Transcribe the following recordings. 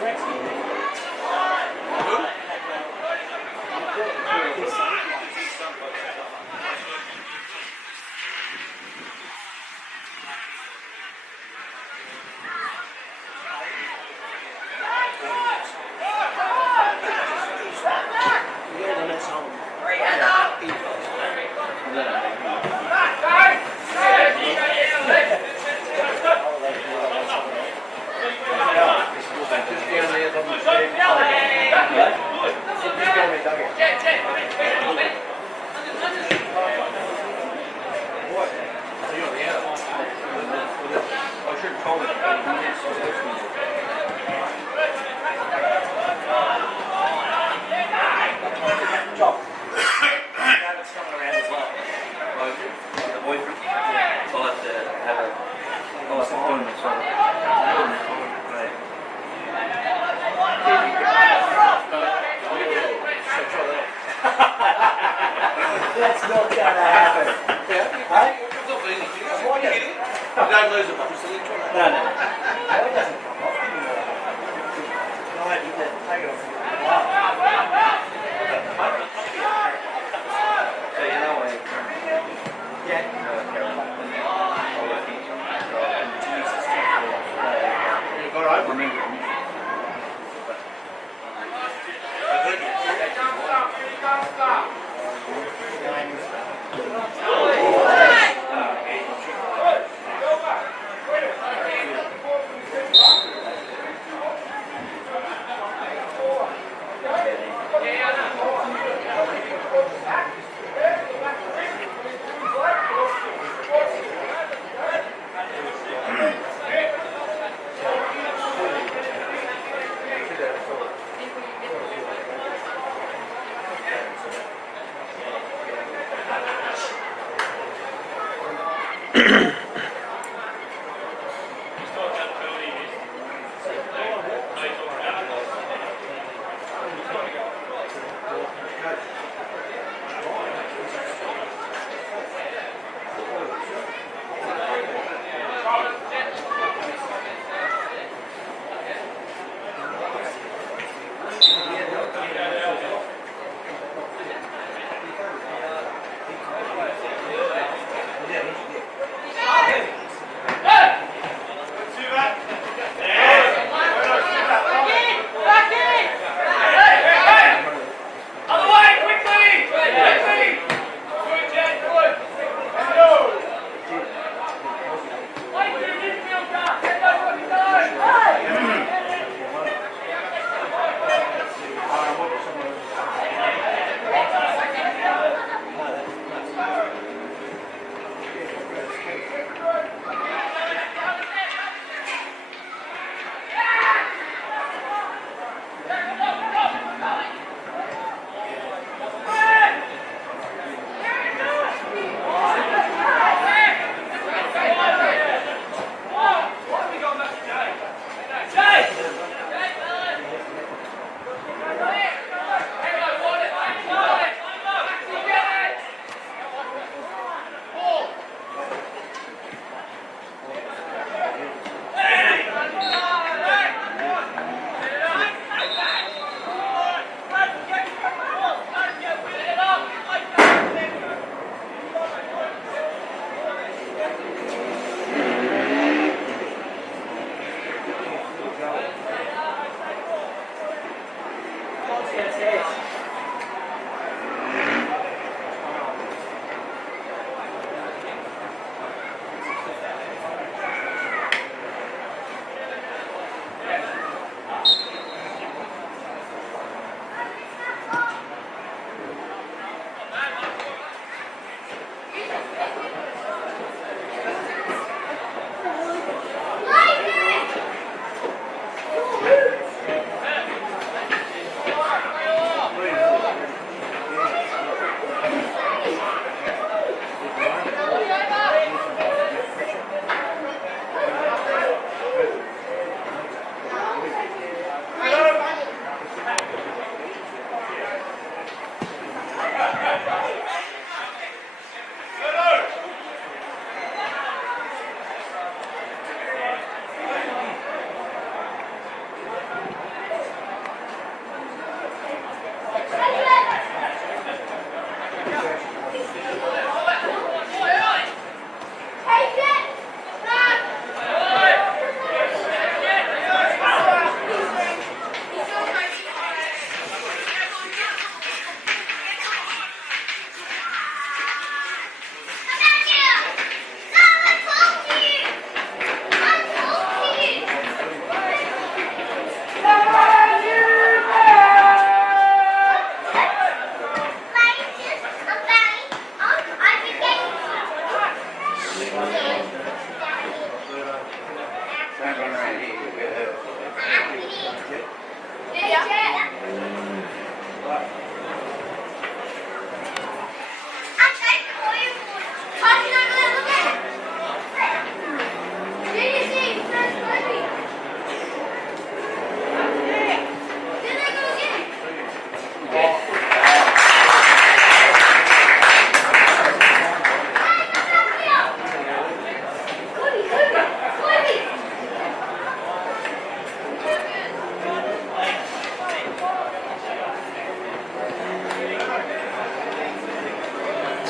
Rex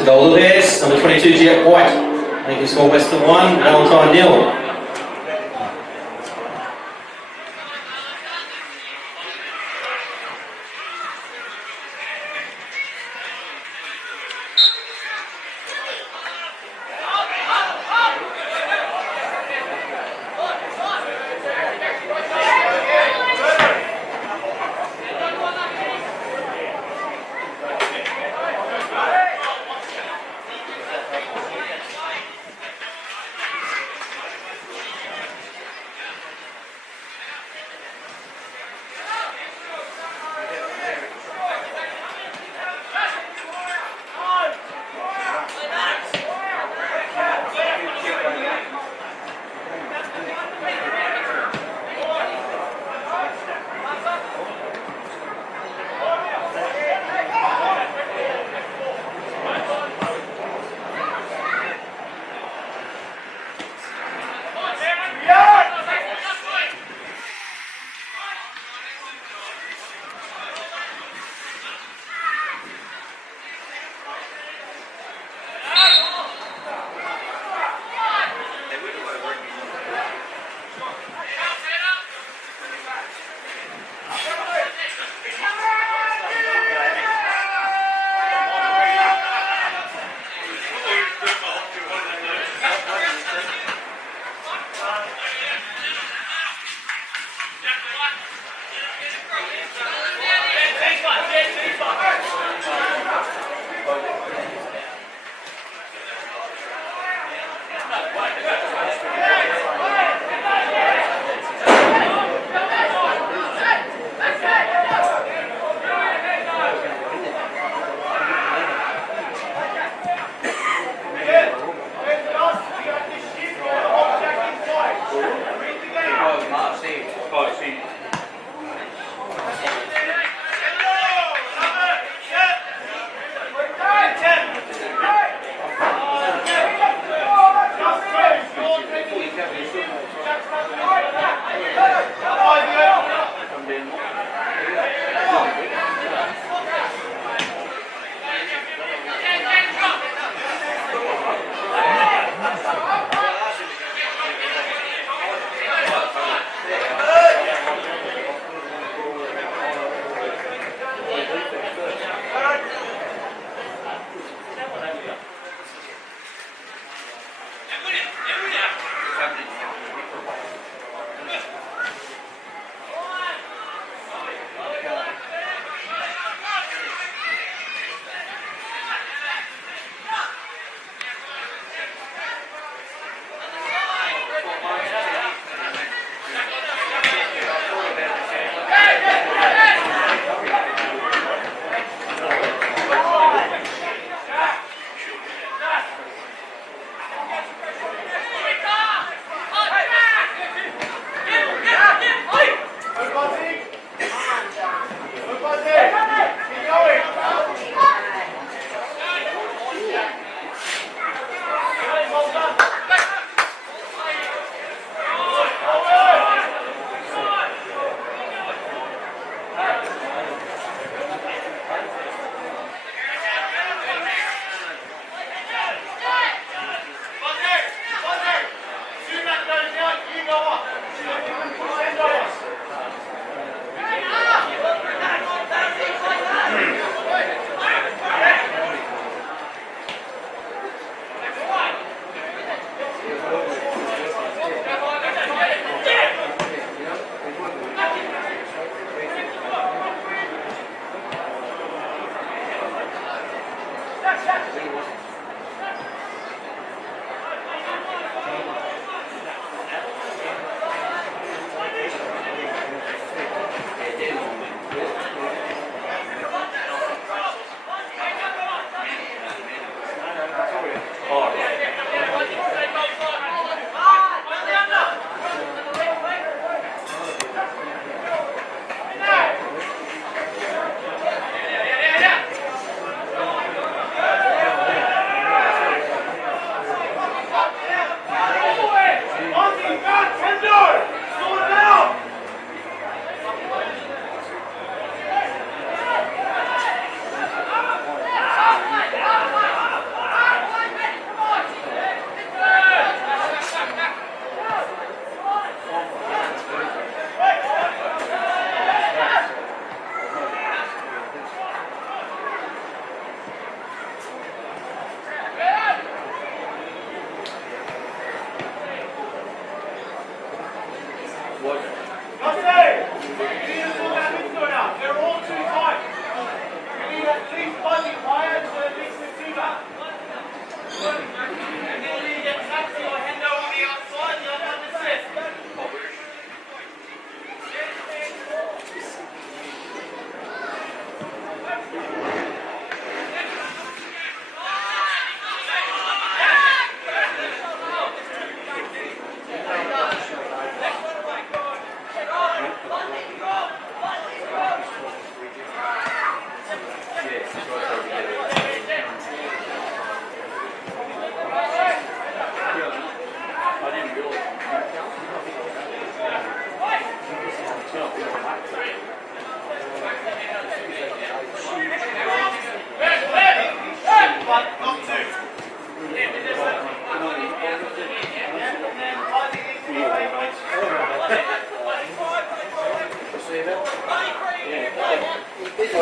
To goal the Bears, number 22, Jet White. Making score Weston 1, Valentine 0.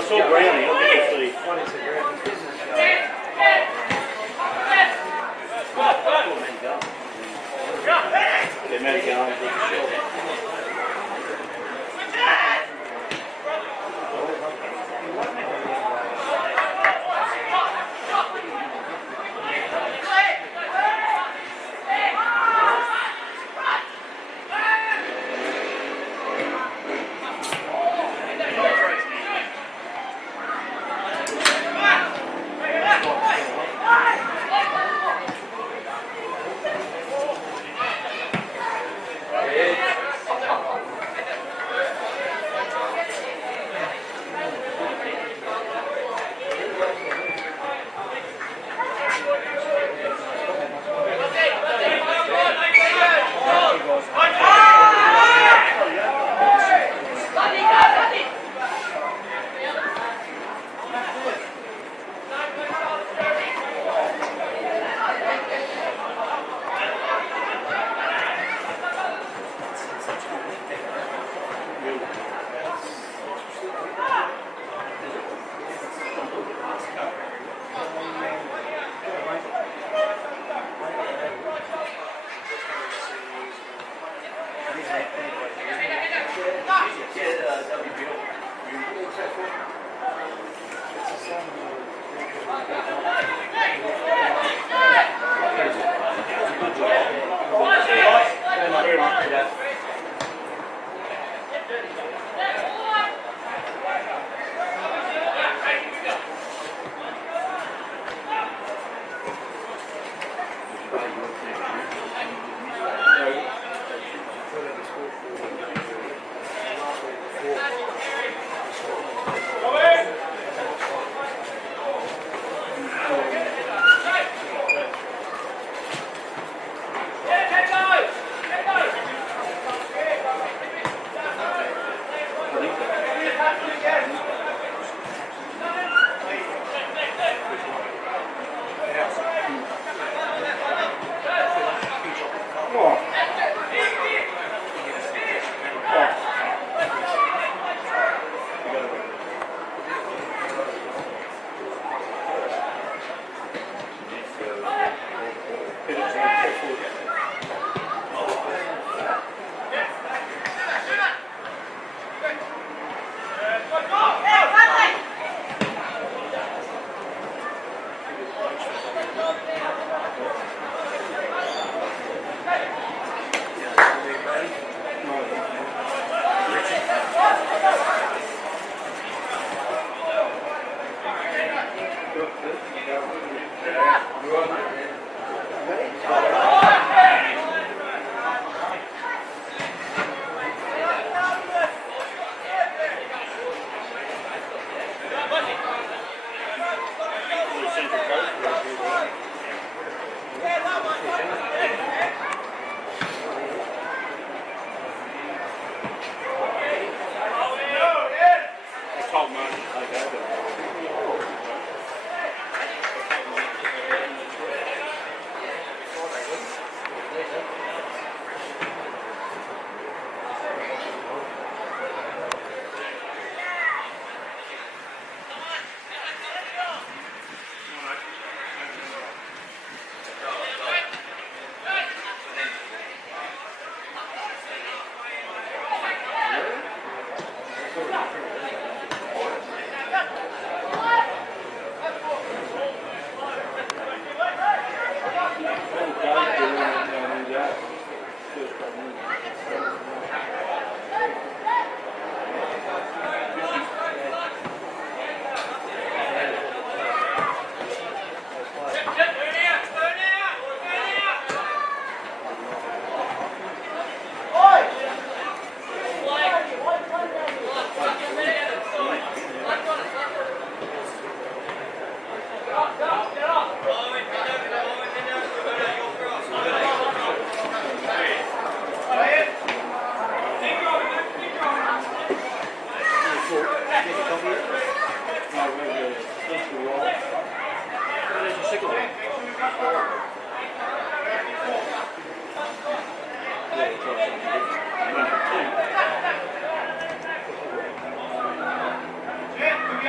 it's all brownie, obviously. Yeah, Medical.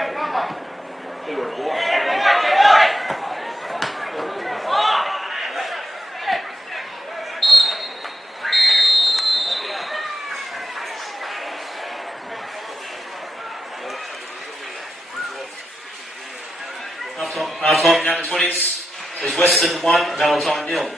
They were warm. Half-time in the under-20s. There's Weston 1, Valentine 0.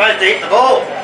Supposed to hit the ball.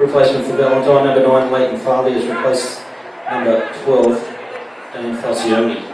Replacement for Valentine, number 9, Leighton Farley, has replaced number 12, Dan Falcioni.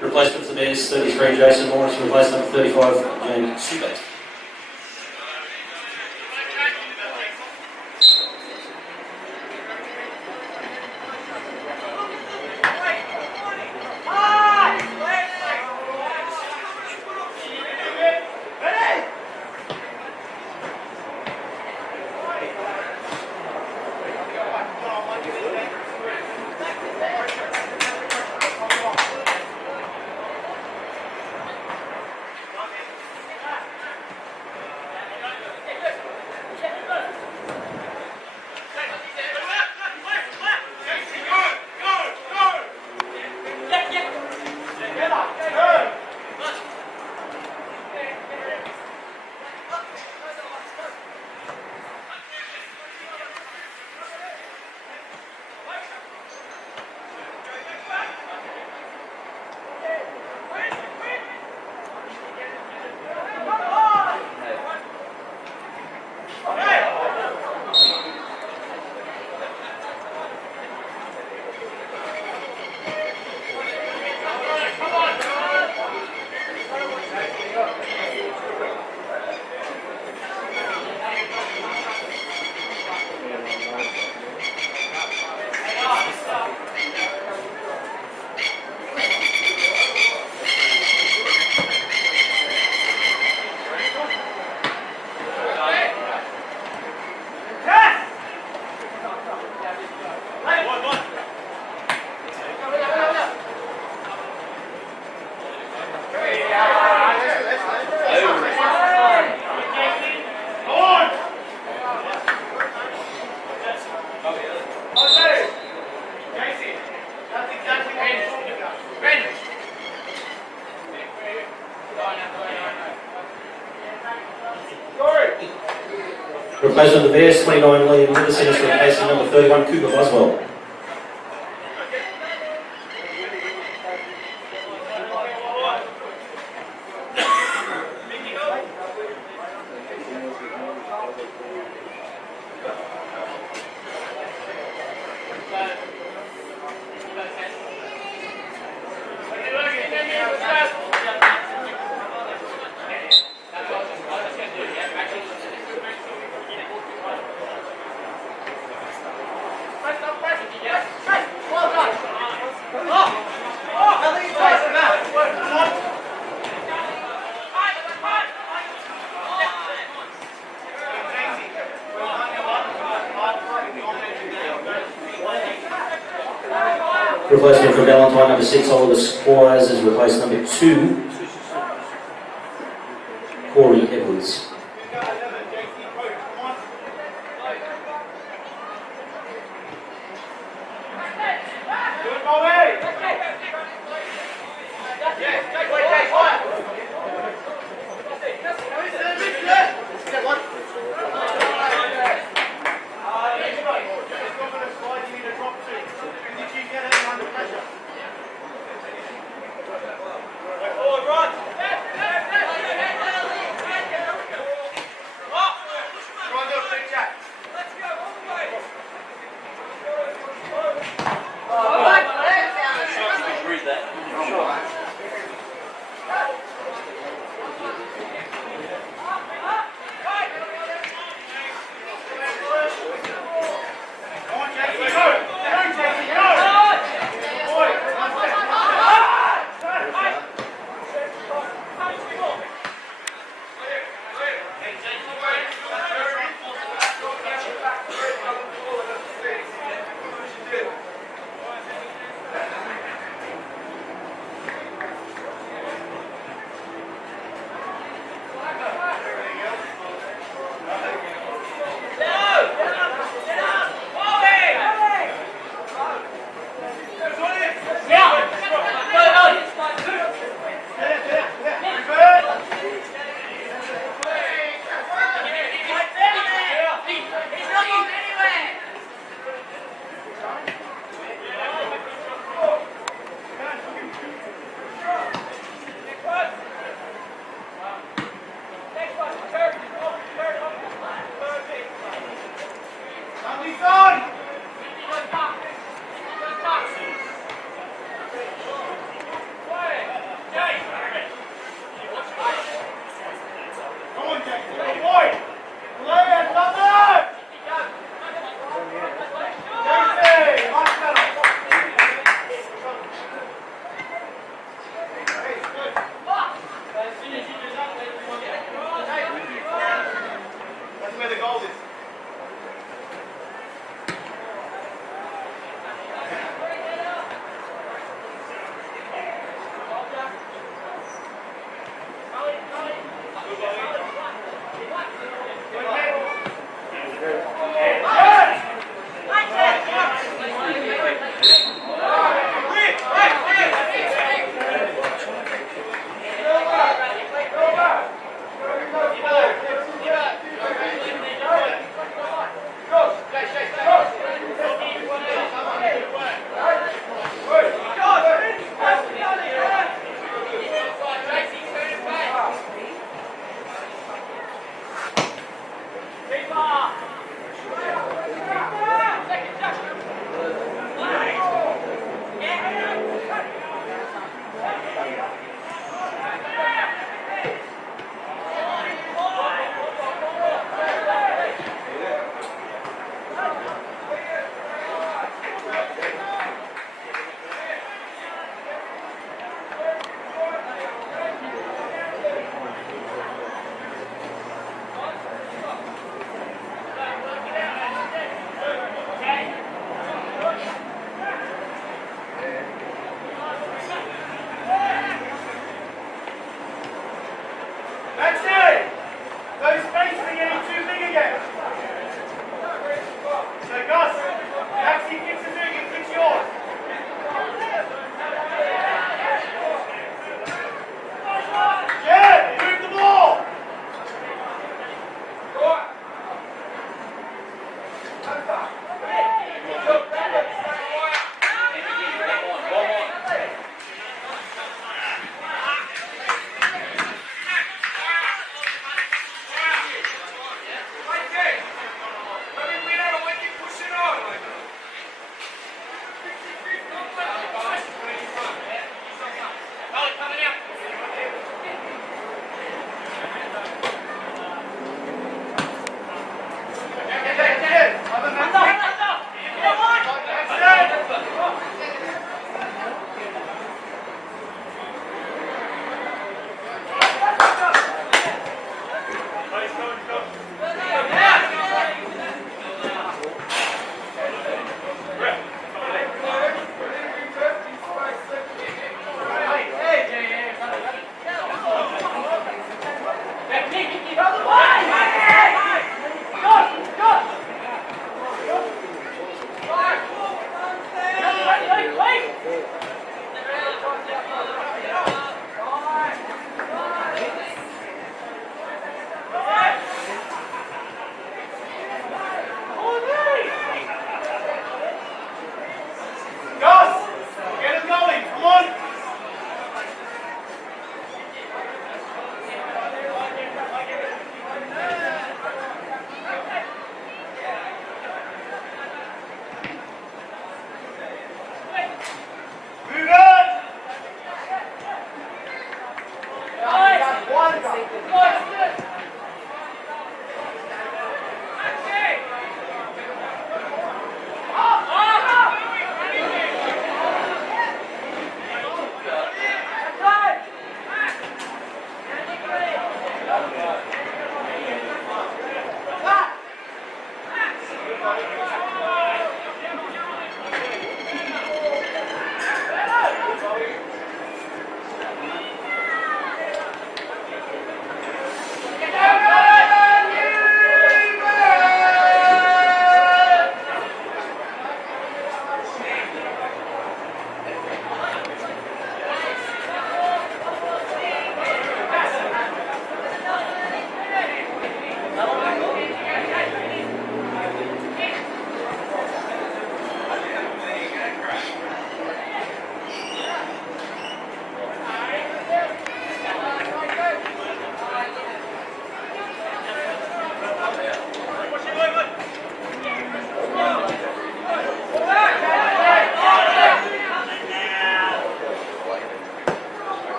Replacement for the Bears, 33, Jason Morris, replacement for 35, James Subate. replacement of the Bears, 29 Liam Henderson is replacing number 31 Cooper Boswell. Replacement for Valentine, number 6, Oliver Squires, is replaced number 2, Corey Edwards.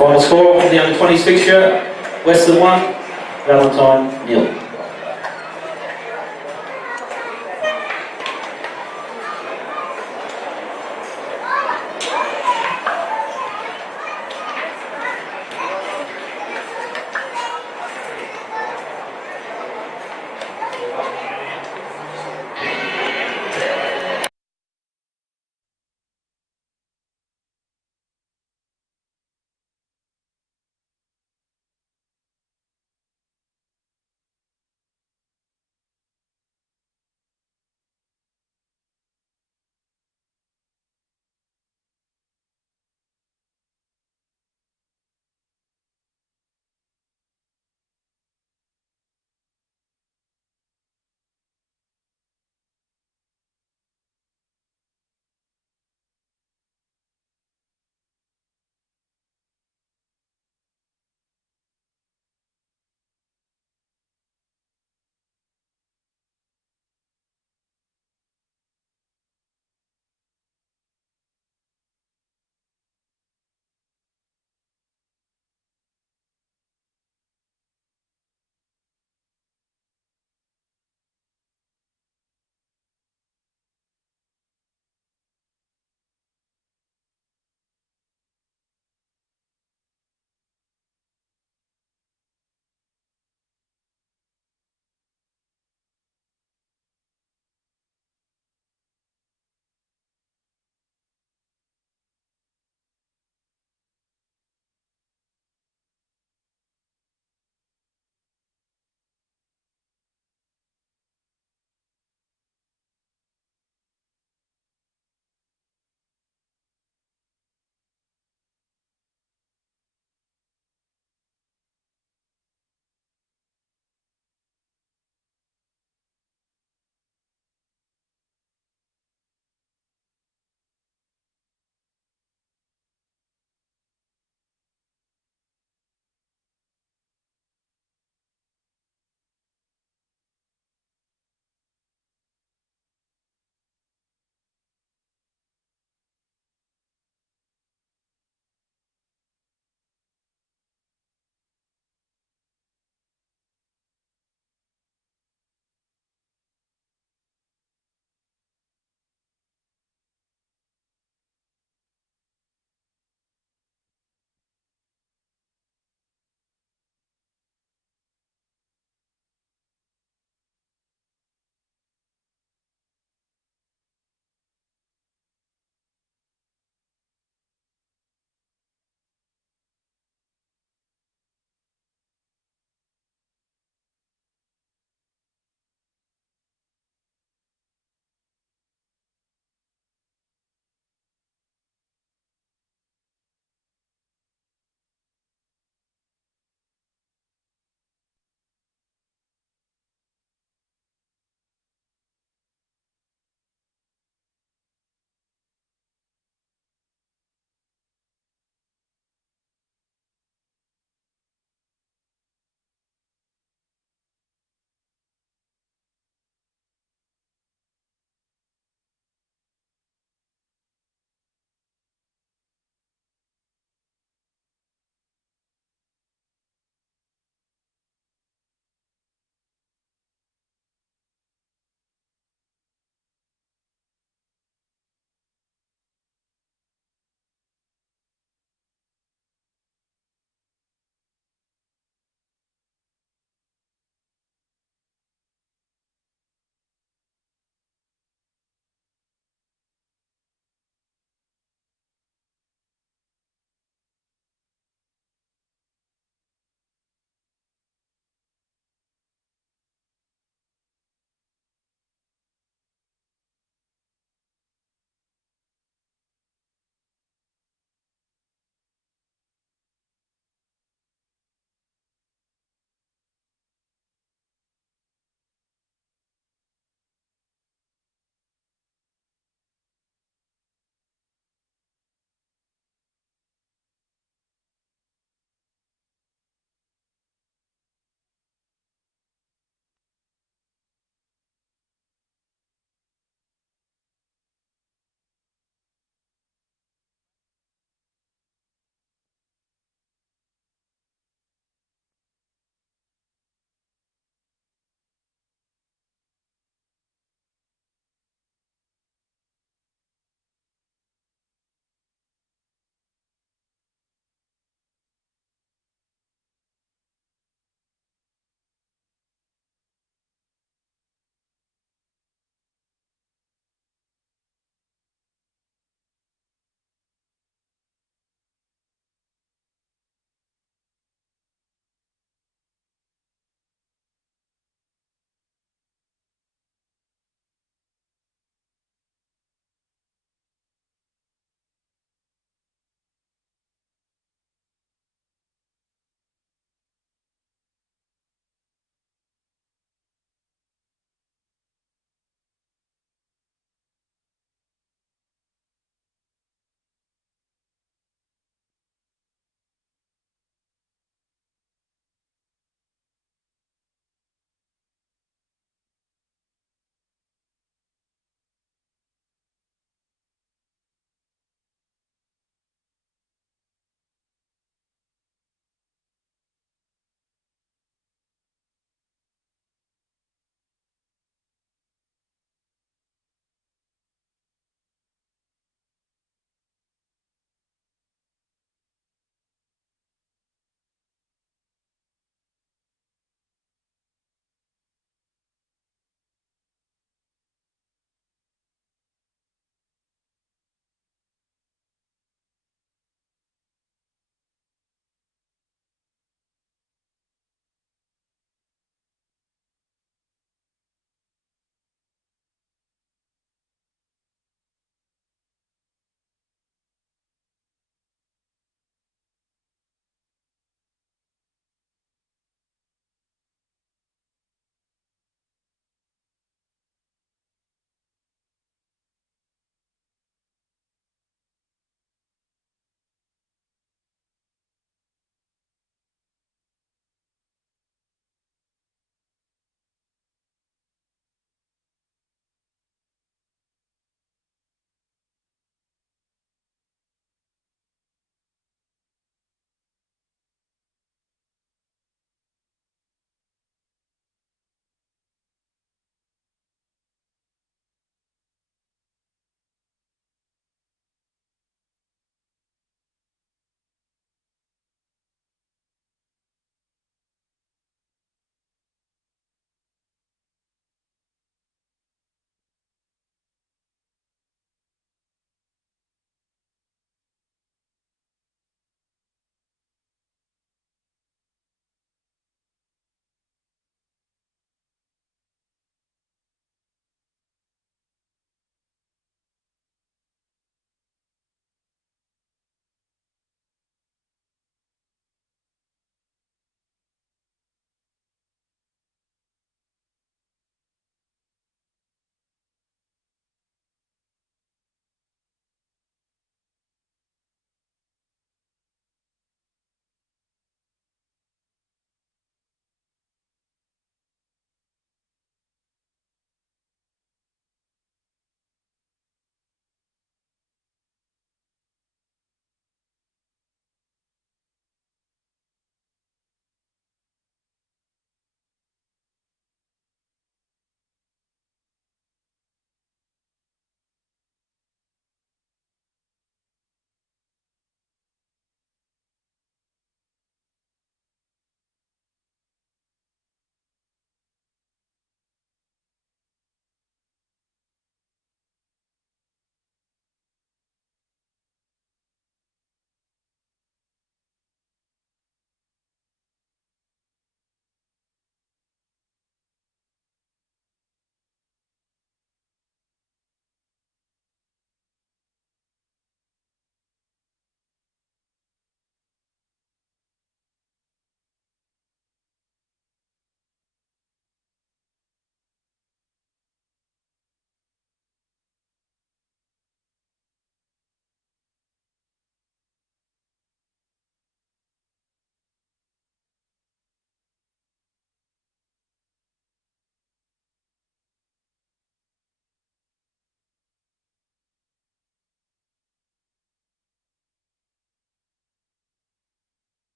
Final score for the under-20s fixture, Weston 1, Valentine 0.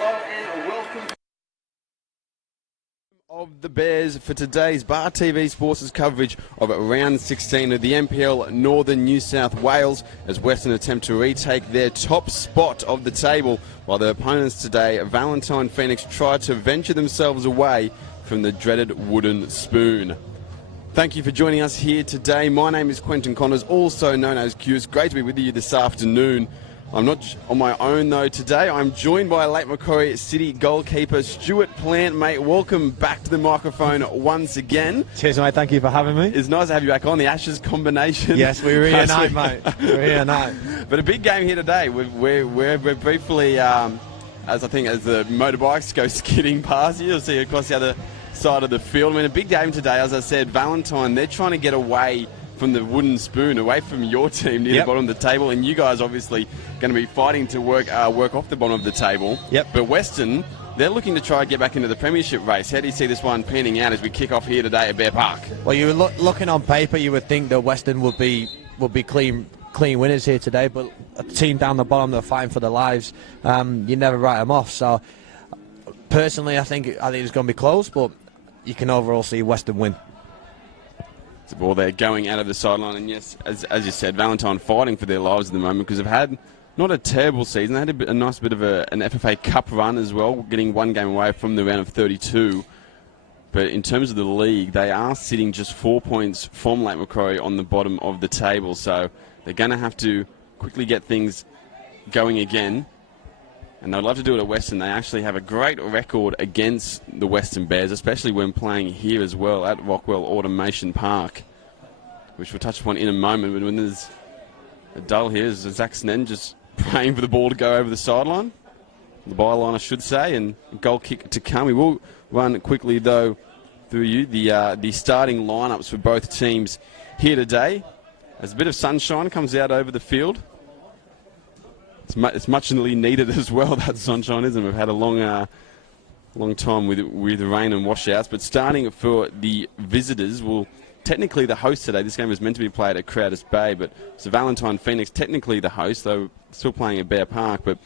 and welcome of the Bears for today's Bar TV Sports' coverage of round 16 of the NPL Northern New South Wales as Weston attempt to retake their top spot of the table, while their opponents today, Valentine Phoenix, try to venture themselves away from the dreaded wooden spoon. Thank you for joining us here today. My name is Quentin Connors, also known as Q. It's great to be with you this afternoon. I'm not on my own though today. I'm joined by Lake Macquarie City goalkeeper Stuart Plant. Mate, welcome back to the microphone once again. Cheers, mate. Thank you for having me. It's nice to have you back on. The Ashes combination. Yes, we reunite, mate. We reunite. But a big game here today. We're briefly, as the motorbikes go skidding past you, you'll see across the other side of the field. I mean, a big game today. As I said, Valentine, they're trying to get away from the wooden spoon, away from your team near the bottom of the table, and you guys obviously going to be fighting to work off the bottom of the table. Yep. But Weston, they're looking to try and get back into the premiership race. How do you see this one panning out as we kick off here today at Bear Park? Well, you were looking on paper, you would think that Weston would be clean winners here today, but a team down the bottom that are fighting for their lives, you never write them off. So personally, I think it's going to be close, but you can overall see Weston win. The ball there going out of the sideline, and yes, as you said, Valentine fighting for their lives at the moment because they've had not a terrible season. They had a nice bit of an FFA Cup run as well, getting one game away from the round of 32. But in terms of the league, they are sitting just 4 points from Lake Macquarie on the bottom of the table. So they're going to have to quickly get things going again. And they'd love to do it at Weston. They actually have a great record against the Western Bears, especially when playing here as well at Rockwell Automation Park, which we'll touch upon in a moment. But when there's a dull here, is Zach Sneddon just praying for the ball to go over the sideline. The byline, I should say, and goal kick to come. We will run quickly, though, through you the starting lineups for both teams here today. As a bit of sunshine comes out over the field. It's muchly needed as well, that sunshine, isn't it? We've had a long time with rain and washouts. But starting for the visitors, well, technically the host today. This game was meant to be played at Crowders Bay, but it's Valentine Phoenix, technically the host, though still playing at Bear Park. But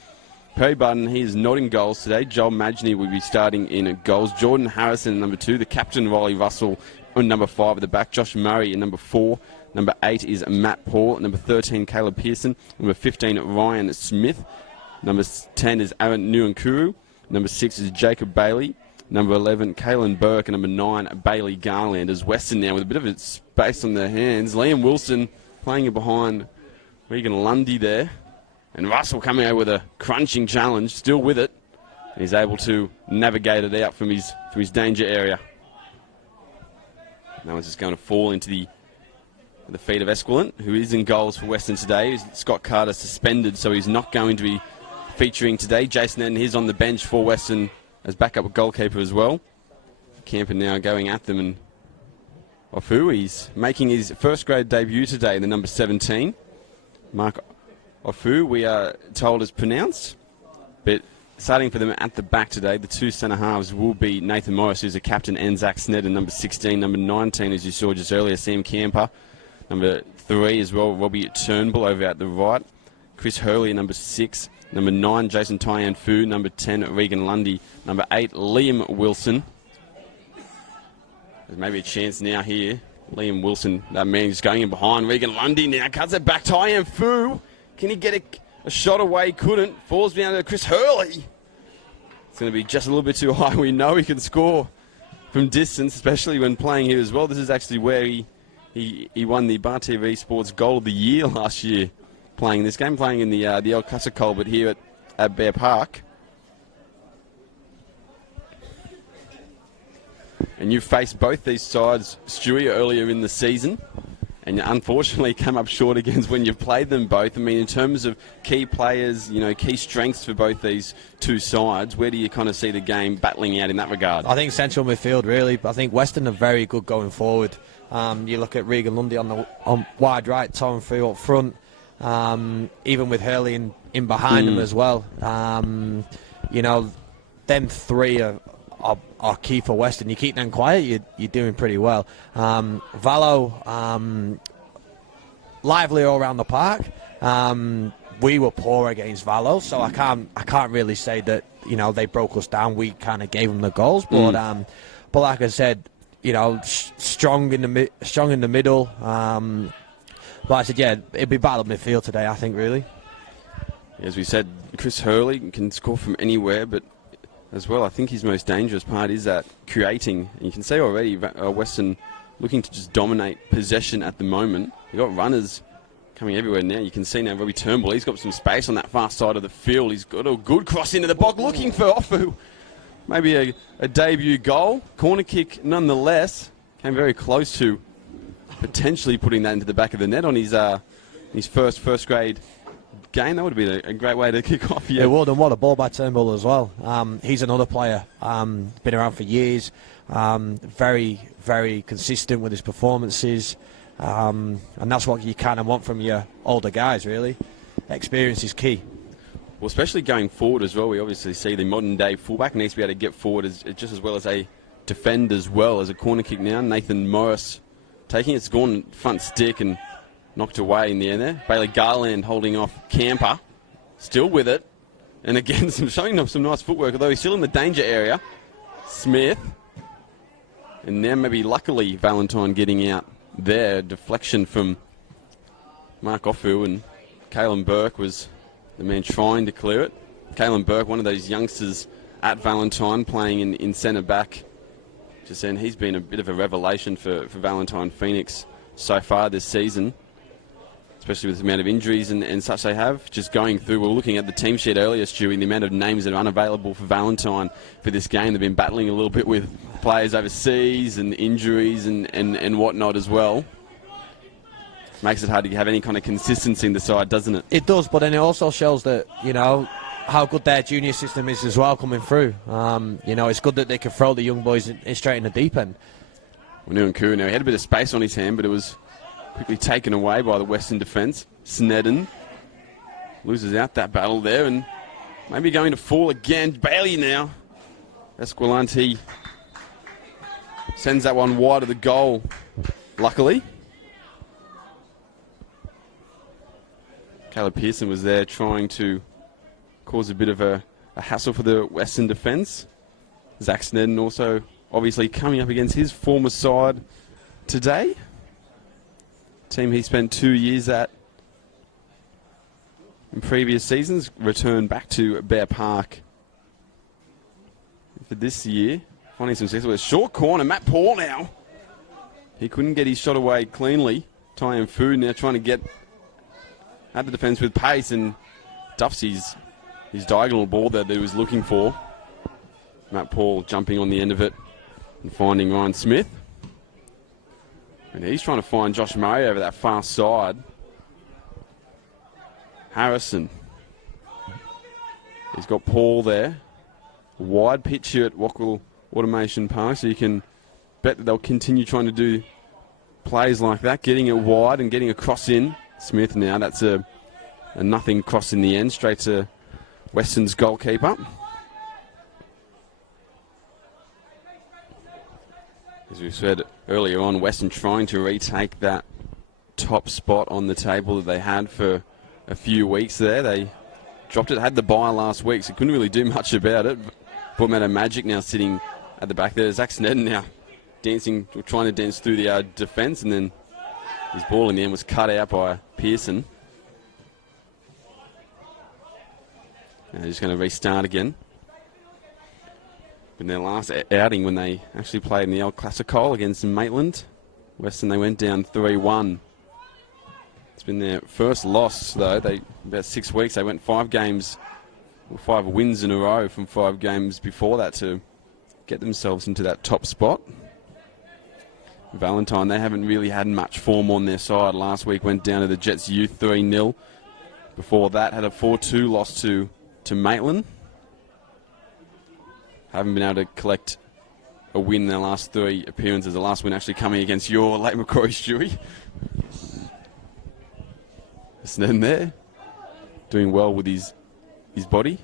Perry Budden, he is not in goals today. Joel Magny will be starting in goals. Jordan Harrison, number 2. The captain, Riley Russell, on number 5 at the back. Josh Murray in number 4. Number 8 is Matt Paul. Number 13, Caleb Pearson. Number 15, Ryan Smith. Number 10 is Aaron Nuankuru. Number 6 is Jacob Bailey. Number 11, Kalen Burke. And number 9, Bailey Garland. As Weston now with a bit of space on their hands. Liam Wilson playing it behind Regan Lundy there. And Russell coming out with a crunching challenge, still with it. And he's able to navigate it out from his danger area. That one's just going to fall into the feet of Esquilent, who is in goals for Weston today. Scott Carter suspended, so he's not going to be featuring today. Jason Eden is on the bench for Weston as backup goalkeeper as well. Camper now going at them, and Ofu, he's making his first grade debut today, the number 17. Mark Ofu, we are told, is pronounced, but starting for them at the back today, the two centre halves will be Nathan Morris, who's a captain, and Zach Sneddon, number 16. Number 19, as you saw just earlier, Sam Camper. Number 3 as well, Robbie Turnbull over at the right. Chris Hurley, number 6. Number 9, Jason Tyan Fu. Number 10, Regan Lundy. Number 8, Liam Wilson. There's maybe a chance now here. Liam Wilson, that man just going in behind. Regan Lundy now cuts it back. Tyan Fu. Can he get a shot away? Couldn't. Falls down to Chris Hurley. It's going to be just a little bit too high. We know he can score from distance, especially when playing here as well. This is actually where he won the Bar TV Sports Goal of the Year last year playing this game, playing in the El Casa Colbert here at Bear Park. And you faced both these sides, Stewie, earlier in the season, and unfortunately come up short against when you've played them both. I mean, in terms of key players, key strengths for both these two sides, where do you kind of see the game battling out in that regard? I think central midfield, really. I think Weston are very good going forward. You look at Regan Lundy on wide right, Tom Free up front, even with Hurley in behind him as well. Them three are key for Weston. You keep them quiet, you're doing pretty well. Valo, lively all around the park. we were poor against Valo, so I can't really say that, you know, they broke us down. We kind of gave them the goals, but like I said, you know, strong in the middle. But I said, yeah, it'd be battle midfield today, I think, really. As we said, Chris Hurley can score from anywhere, but as well, I think his most dangerous part is that creating. And you can see already Weston looking to just dominate possession at the moment. You've got runners coming everywhere now. You can see now Robbie Turnbull, he's got some space on that far side of the field. He's got a good cross into the box, looking for Ofu. Maybe a debut goal. Corner kick nonetheless. Came very close to potentially putting that into the back of the net on his first grade game. That would have been a great way to kick off. Yeah, it would, and what a ball by Turnbull as well. He's another player, been around for years, very, very consistent with his performances, and that's what you kind of want from your older guys, really. Experience is key. Well, especially going forward as well, we obviously see the modern day fullback needs to be able to get forward just as well as a defend as well. As a corner kick now, Nathan Morris taking it. It's gone front stick and knocked away in the air there. Bailey Garland holding off Camper, still with it. And again, showing off some nice footwork, although he's still in the danger area. Smith. And now maybe luckily Valentine getting out there. Deflection from Mark Ofu, and Caelan Burke was the man trying to clear it. Caelan Burke, one of those youngsters at Valentine, playing in centre back. Just saying, he's been a bit of a revelation for Valentine Phoenix so far this season, especially with the amount of injuries and such they have. Just going through, we were looking at the team sheet earlier, Stewie, the amount of names that are unavailable for Valentine for this game. They've been battling a little bit with players overseas and injuries and whatnot as well. Makes it hard to have any kind of consistency in the side, doesn't it? It does, but then it also shows that, you know, how good their junior system is as well coming through. You know, it's good that they can throw the young boys straight in the deep end. Well, Kuru now, he had a bit of space on his hand, but it was quickly taken away by the Western defence. Snedden loses out that battle there, and maybe going to fall again. Bailey now. Esquilante sends that one wide of the goal, luckily. Caleb Pearson was there trying to cause a bit of a hassle for the Western defence. Zach Snedden also obviously coming up against his former side today. Team he spent 2 years at in previous seasons, returned back to Bear Park for this year. Finding some success with a short corner. Matt Paul now. He couldn't get his shot away cleanly. Tyan Fu now trying to get at the defence with pace, and duffs his diagonal ball that he was looking for. Matt Paul jumping on the end of it and finding Ryan Smith. And he's trying to find Josh Murray over that far side. Harrison. He's got Paul there. Wide pitch here at Wackwell Automation Park, so you can bet that they'll continue trying to do plays like that, getting it wide and getting a cross in. Smith now, that's a nothing cross in the end, straight to Weston's goalkeeper. As we said earlier on, Weston trying to retake that top spot on the table that they had for a few weeks there. They dropped it, had the bye last week, so couldn't really do much about it. Broadmeadow Magic now sitting at the back there. Zach Snedden now dancing, trying to dance through the defence, and then his ball in the end was cut out by Pearson. Now they're just going to restart again. In their last outing when they actually played in the El Clasico against Maitland, Weston, they went down 3-1. It's been their first loss, though. About 6 weeks, they went 5 games, or 5 wins in a row from 5 games before that to get themselves into that top spot. Valentine, they haven't really had much form on their side. Last week went down to the Jets Youth 3-0. Before that, had a 4-2 loss to Maitland. Haven't been able to collect a win in their last 3 appearances. The last win actually coming against your Lake Macquarie, Stewie. Snedden there, doing well with his body.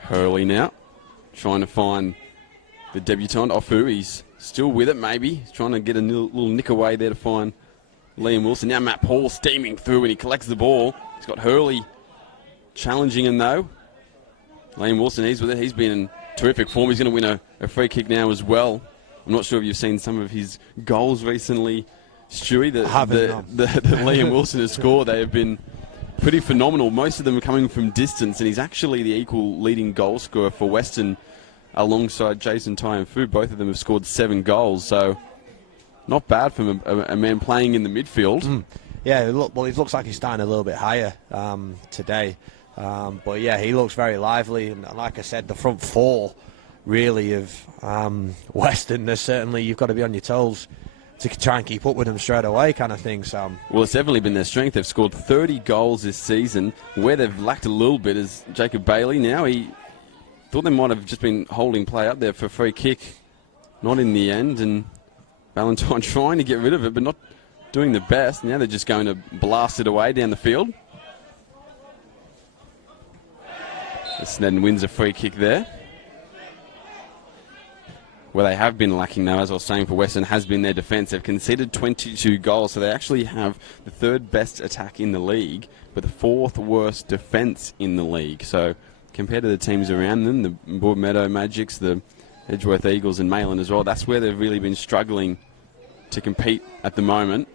Hurley now, trying to find the debutant, Ofu. He's still with it, maybe. He's trying to get a little nick away there to find Liam Wilson. Now Matt Paul steaming through and he collects the ball. He's got Hurley challenging him, though. Liam Wilson, he's with it. He's been in terrific form. He's going to win a free kick now as well. I'm not sure if you've seen some of his goals recently, Stewie, that Liam Wilson has scored. They have been pretty phenomenal. Most of them are coming from distance, and he's actually the equal leading goal scorer for Weston alongside Jason Taiamfu. Both of them have scored 7 goals, so not bad from a man playing in the midfield. Yeah, he looks like he's starting a little bit higher today. But yeah, he looks very lively, and like I said, the front four really of Weston, there's certainly, you've got to be on your toes to try and keep up with them straight away kind of thing. So well, it's definitely been their strength. They've scored 30 goals this season. Where they've lacked a little bit is Jacob Bailey. Now he thought they might have just been holding play up there for a free kick, not in the end, and Valentine trying to get rid of it but not doing the best. Now they're just going to blast it away down the field. Snedden wins a free kick there. Where they have been lacking, though, as I was saying, for Weston, has been their defence. They've conceded 22 goals, so they actually have the 3rd best attack in the league, but the 4th worst defence in the league. So compared to the teams around them, the Broadmeadow Magics, the Edgeworth Eagles and Mayland as well, that's where they've really been struggling to compete at the moment.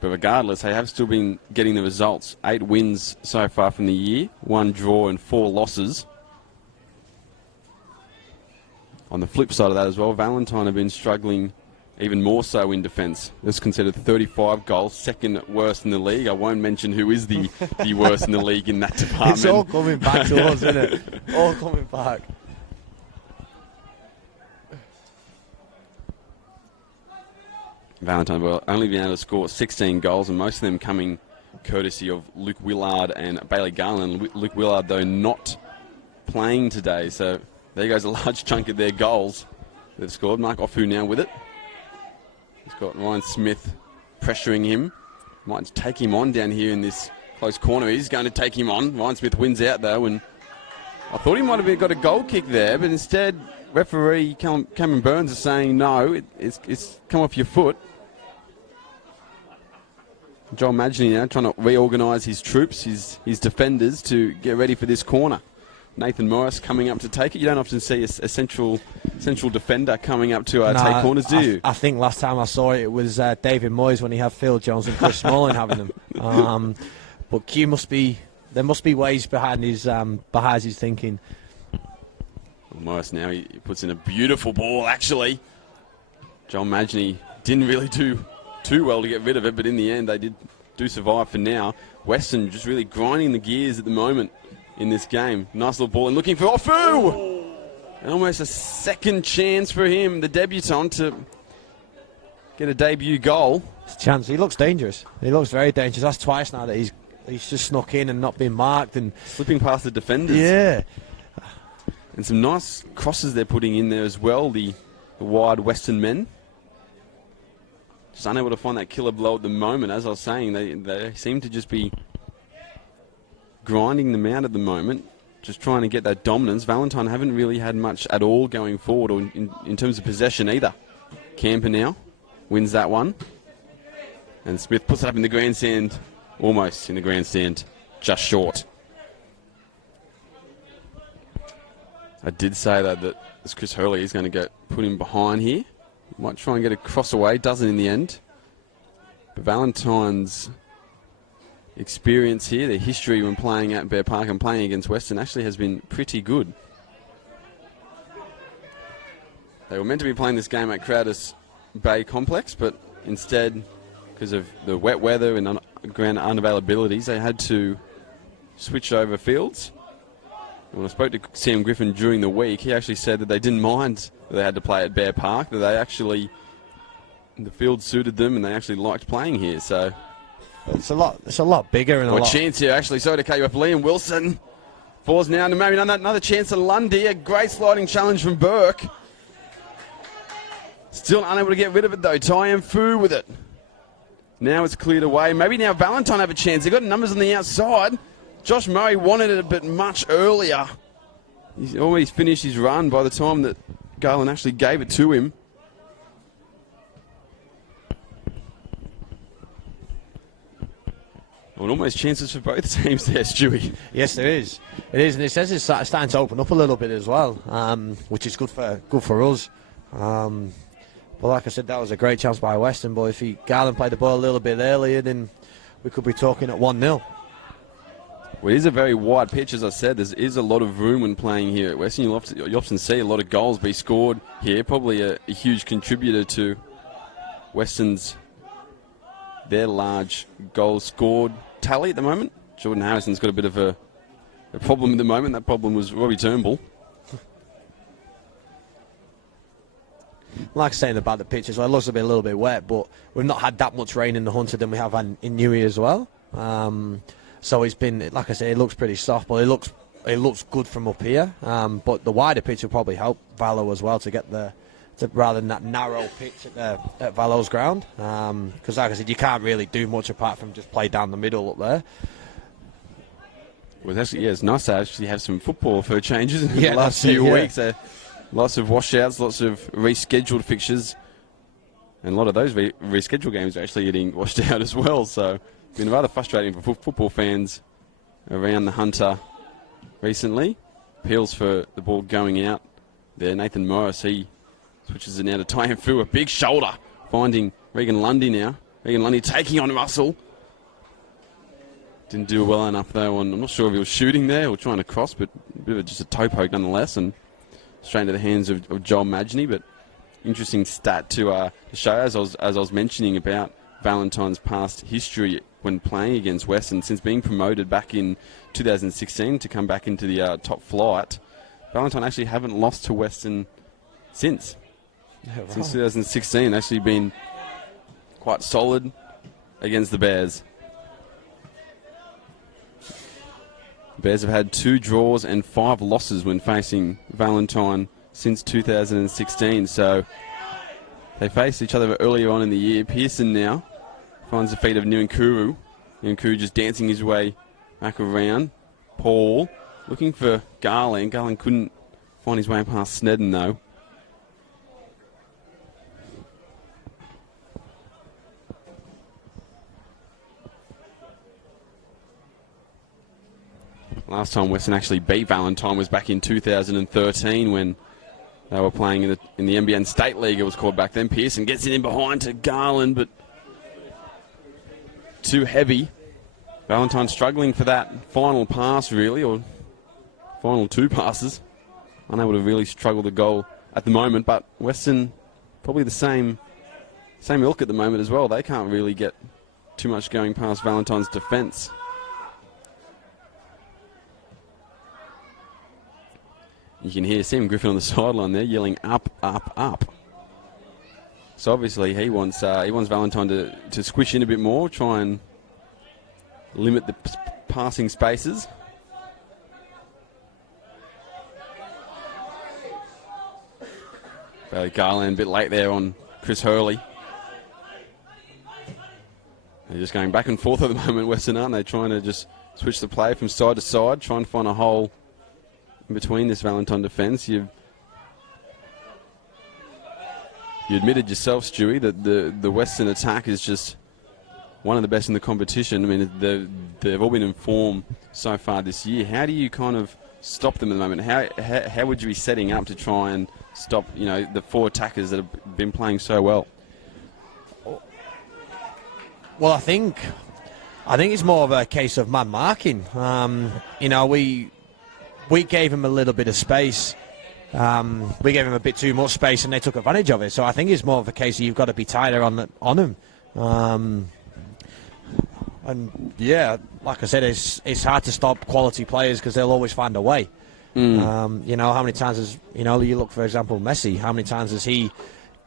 But regardless, they have still been getting the results. 8 wins so far from the year, 1 draw and 4 losses. On the flip side of that as well, Valentine have been struggling even more so in defence. They've conceded 35 goals, 2nd worst in the league. I won't mention who is the worst in the league in that department. It's all coming back to us, isn't it? All coming back. Valentine will only been able to score 16 goals, and most of them coming courtesy of Luke Willard and Bailey Garland. Luke Willard, though, not playing today, so there goes a large chunk of their goals they've scored. Mark Ofu now with it. He's got Ryan Smith pressuring him. Might take him on down here in this close corner. He's going to take him on. Ryan Smith wins out, though, and I thought he might have got a goal kick there, but instead referee Cameron Burns is saying no, it's come off your foot. Joel Maginey now trying to reorganise his troops, his defenders, to get ready for this corner. Nathan Morris coming up to take it. You don't often see a central defender coming up to take corners, do you? I think last time I saw it, it was David Moyes when he had Phil Jones and Chris Smalling having them. But there must be ways behind his thinking. Morris now, he puts in a beautiful ball, actually. Joel Maginey didn't really do too well to get rid of it, but in the end they do survive for now. Weston just really grinding the gears at the moment in this game. Nice little ball and looking for Ofu! And almost a second chance for him, the debutant, to get a debut goal. It's a chance. He looks dangerous. He looks very dangerous. That's twice now that he's just snuck in and not been marked. And slipping past the defenders. Yeah. And some nice crosses they're putting in there as well, the wide Western men. Just unable to find that killer blow at the moment. As I was saying, they seem to just be grinding them out at the moment, just trying to get that dominance. Valentine haven't really had much at all going forward, or in terms of possession either. Camper now wins that one. And Smith puts it up in the grandstand, almost in the grandstand, just short. I did say that as Chris Hurley is going to put him behind here. Might try and get a cross away, doesn't in the end. But Valentine's experience here, their history when playing at Bear Park and playing against Weston actually has been pretty good. They were meant to be playing this game at Crowders Bay Complex, but instead, because of the wet weather and ground unavailabilities, they had to switch over fields. When I spoke to Sam Griffin during the week, he actually said that they didn't mind that they had to play at Bear Park, that the field suited them and they actually liked playing here. So it's a lot bigger and a lot. Chance here, actually. Sorry to cut you off. Liam Wilson falls now to maybe another chance to Lundy. A great sliding challenge from Burke. Still unable to get rid of it though. Taiamfu with it. Now it's cleared away. Maybe now Valentine have a chance. They've got numbers on the outside. Josh Murray wanted it a bit much earlier. He's almost finished his run by the time that Garland actually gave it to him. Well, almost chances for both teams there, Stewie. Yes, there is. It is, and it says it's starting to open up a little bit as well, which is good for us. But like I said, that was a great chance by Weston. But if Garland played the ball a little bit earlier, then we could be talking at 1-0. Well, it is a very wide pitch, as I said. There is a lot of room when playing here at Weston. You often see a lot of goals be scored here. Probably a huge contributor to Weston's their large goals scored tally at the moment. Jordan Harrison's got a bit of a problem at the moment. That problem was Robbie Turnbull. Like I was saying about the pitch as well, it looks a little bit wet, but we've not had that much rain in the Hunter than we have in Newey as well. So it's been, like I say, it looks pretty soft, but it looks good from up here. But the wider pitch will probably help Vallo as well to get rather than that narrow pitch at Vallo's ground. Because like I said, you can't really do much apart from just play down the middle up there. Well, actually, yeah, it's nice to actually have some football for changes in Yeah, the last that's it, few yeah. weeks. Lots of washouts, lots of rescheduled fixtures, and a lot of those rescheduled games are actually getting washed out as well. So it's been rather frustrating for football fans around the Hunter recently. Appeals for the ball going out there. Nathan Morris, he switches it now to Tyan Fu, a big shoulder, finding Regan Lundy now. Regan Lundy taking on Russell. Didn't do well enough though. I'm not sure if he was shooting there or trying to cross, but a bit of just a toe poke nonetheless, and straight into the hands of Joel Magny. But interesting stat to show, as I was mentioning about Valentine's past history when playing against Weston. Since being promoted back in 2016 to come back into the top flight, Valentine actually haven't lost to Weston since. Yeah, right. Since 2016, actually been quite solid against the Bears. Bears have had 2 draws and 5 losses when facing Valentine since 2016. So they faced each other earlier on in the year. Pearson now finds the feet of Nyankuru. Nyankuru just dancing his way back around. Paul looking for Garland. Garland couldn't find his way past Snedden though. Last time Weston actually beat Valentine was back in 2013 when they were playing in the NBN State League. It was called back then. Pearson gets it in behind to Garland, but too heavy. Valentine struggling for that final pass, really, or final 2 passes. Unable to really struggle the goal at the moment, but Weston probably the same ilk at the moment as well. They can't really get too much going past Valentine's defence. You can hear Sam Griffin on the sideline there yelling up, up, up. So obviously he wants Valentine to squish in a bit more, try and limit the passing spaces. Bailey Garland a bit late there on Chris Hurley. They're just going back and forth at the moment, Weston, aren't they? Trying to just switch the play from side to side, trying to find a hole in between this Valentine defence. You admitted yourself, Stewie, that the Western attack is just one of the best in the competition. I mean, they've all been in form so far this year. How do you kind of stop them at the moment? How would you be setting up to try and stop, the 4 attackers that have been playing so well? Well, I think it's more of a case of man marking. We gave him a little bit of space. We gave him a bit too much space, and they took advantage of it. So I think it's more of a case of you've got to be tighter on him. And yeah, like I said, it's hard to stop quality players because they'll always find a way. How many times has you look, for example, Messi? How many times has he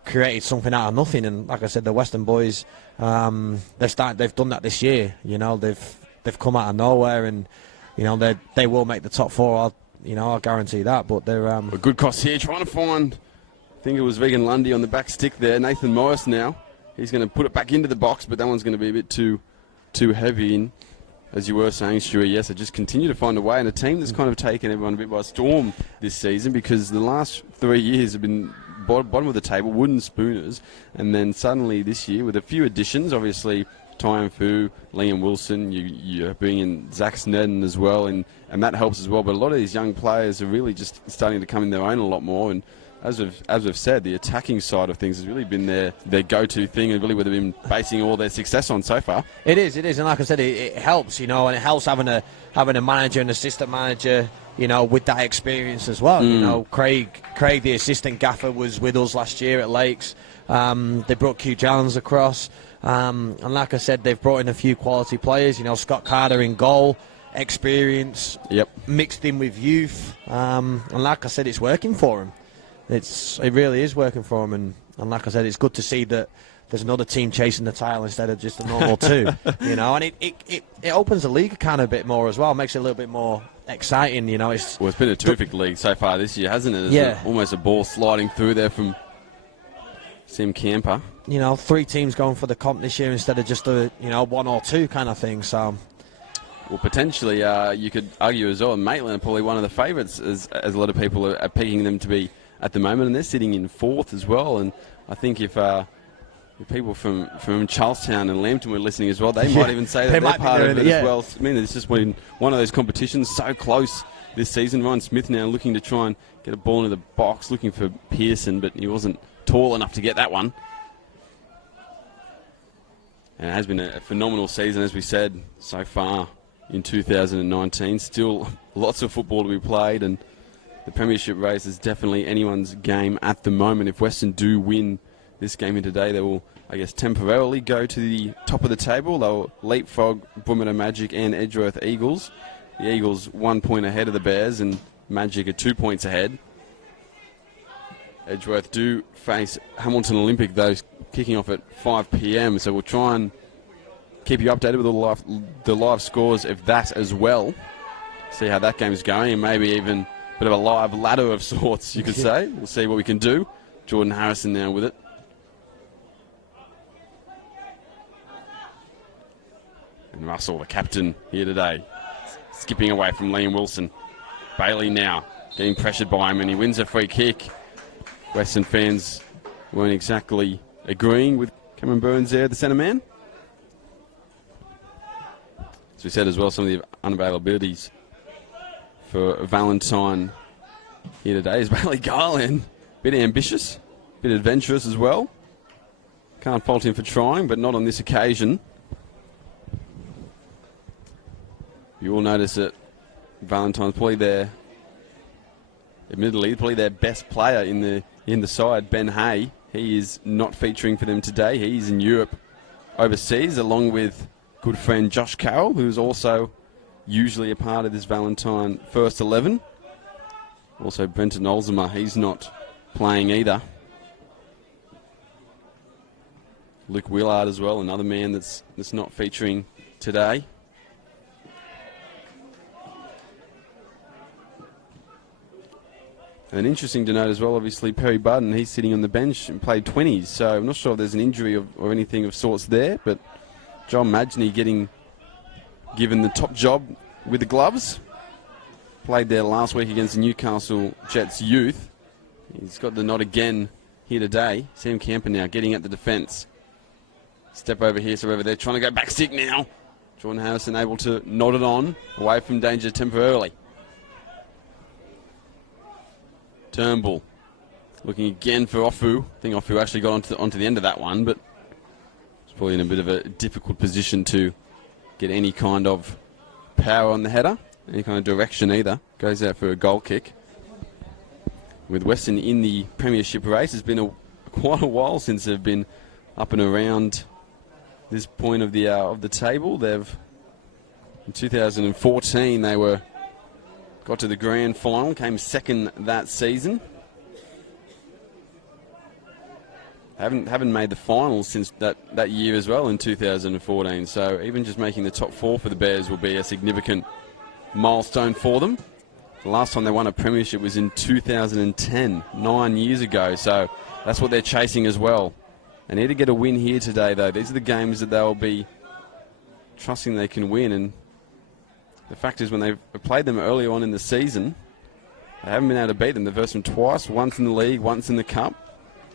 created something out of nothing? And like I said, the Western boys, they've done that this year. They've come out of nowhere, and they will make the top 4. I'll guarantee that. But they're a good cross here, trying to find. I think it was Regan Lundy on the back stick there. Nathan Morris now. He's going to put it back into the box, but that one's going to be a bit too heavy. And as you were saying, Stewie, yes, they just continue to find a way, and a team that's kind of taken everyone a bit by storm this season, because the last 3 years have been bottom of the table, wooden spooners, and then suddenly this year, with a few additions, obviously Tyan Fu, Liam Wilson, you bring in Zach Snedden as well, and that helps as well. But a lot of these young players are really just starting to come in their own a lot more, and as we've said, the attacking side of things has really been their go-to thing, and really what they've been basing all their success on so far. It is, and like I said, it helps, and it helps having a manager and assistant manager, with that experience as well. Craig, the assistant gaffer, was with us last year at Lakes. They brought Q Jones across, and like I said, they've brought in a few quality players. Scott Carter in goal, experience, mixed in with youth, and like I said, it's working for him. It really is working for him, and like I said, it's good to see that there's another team chasing the title instead of just a normal two, and it opens the league kind of a bit more as well, makes it a little bit more exciting, It's been a terrific league so far this year, hasn't it? There's almost a ball sliding through there from Sim Camper. 3 teams going for the comp this year instead of just a 1 or 2 kind of thing. So, well, potentially you could argue as well, Maitland are probably one of the favourites, as a lot of people are picking them to be at the moment, and they're sitting in 4th as well. And I think if people from Charlestown and Lambton were listening as well, they might even say that they're part of it as well. I mean, it's just been one of those competitions so close this season. Ryan Smith now looking to try and get a ball into the box, looking for Pearson, but he wasn't tall enough to get that one. And it has been a phenomenal season, as we said, so far in 2019. Still lots of football to be played, and the premiership race is definitely anyone's game at the moment. If Weston do win this game in today, they will, I guess, temporarily go to the top of the table. They'll leapfrog Broomera Magic and Edgeworth Eagles. The Eagles 1 point ahead of the Bears, and Magic are 2 points ahead. Edgeworth do face Hamilton Olympic, though, kicking off at 5 p.m, so we'll try and keep you updated with all the live scores of that as well. See how that game's going, and maybe even a bit of a live ladder of sorts, you could say. We'll see what we can do. Jordan Harrison now with it. And Russell, the captain, here today, skipping away from Liam Wilson. Bailey now getting pressured by him, and he wins a free kick. Western fans weren't exactly agreeing with Cameron Burns there, the centre man. As we said as well, some of the unavailabilities for Valentine here today is Bailey Garland. Bit ambitious, bit adventurous as well. Can't fault him for trying, but not on this occasion. You will notice that Valentine's probably probably their best player in the side, Ben Hay. He is not featuring for them today. He's in Europe overseas, along with good friend Josh Carroll, who's also usually a part of this Valentine first 11. Also Brenton Olzema, he's not playing either. Luke Willard as well, another man that's not featuring today. And interesting to note as well, obviously, Perry Budden, he's sitting on the bench and played 20s, so I'm not sure if there's an injury or anything of sorts there, but John Madgeny getting given the top job with the gloves. Played there last week against the Newcastle Jets youth. He's got the nod again here today. Sam Camper now getting at the defence. Step over here, so over there, trying to go back stick now. Jordan Harrison able to nod it on, away from danger temporarily. Turnbull looking again for Ofu. I think Ofu actually got onto the end of that one, but it's probably in a bit of a difficult position to get any kind of power on the header, any kind of direction either. Goes out for a goal kick. With Weston in the premiership race, it's been quite a while since they've been up and around this point of the table. In 2014 they got to the grand final, came second that season. Haven't made the finals since that year as well in 2014. So even just making the top 4 for the Bears will be a significant milestone for them. The last time they won a premiership was in 2010, 9 years ago. So that's what they're chasing as well. They need to get a win here today, though. These are the games that they'll be trusting they can win. And the fact is when they've played them early on in the season, they haven't been able to beat them. They've versed them twice, once in the league, once in the cup.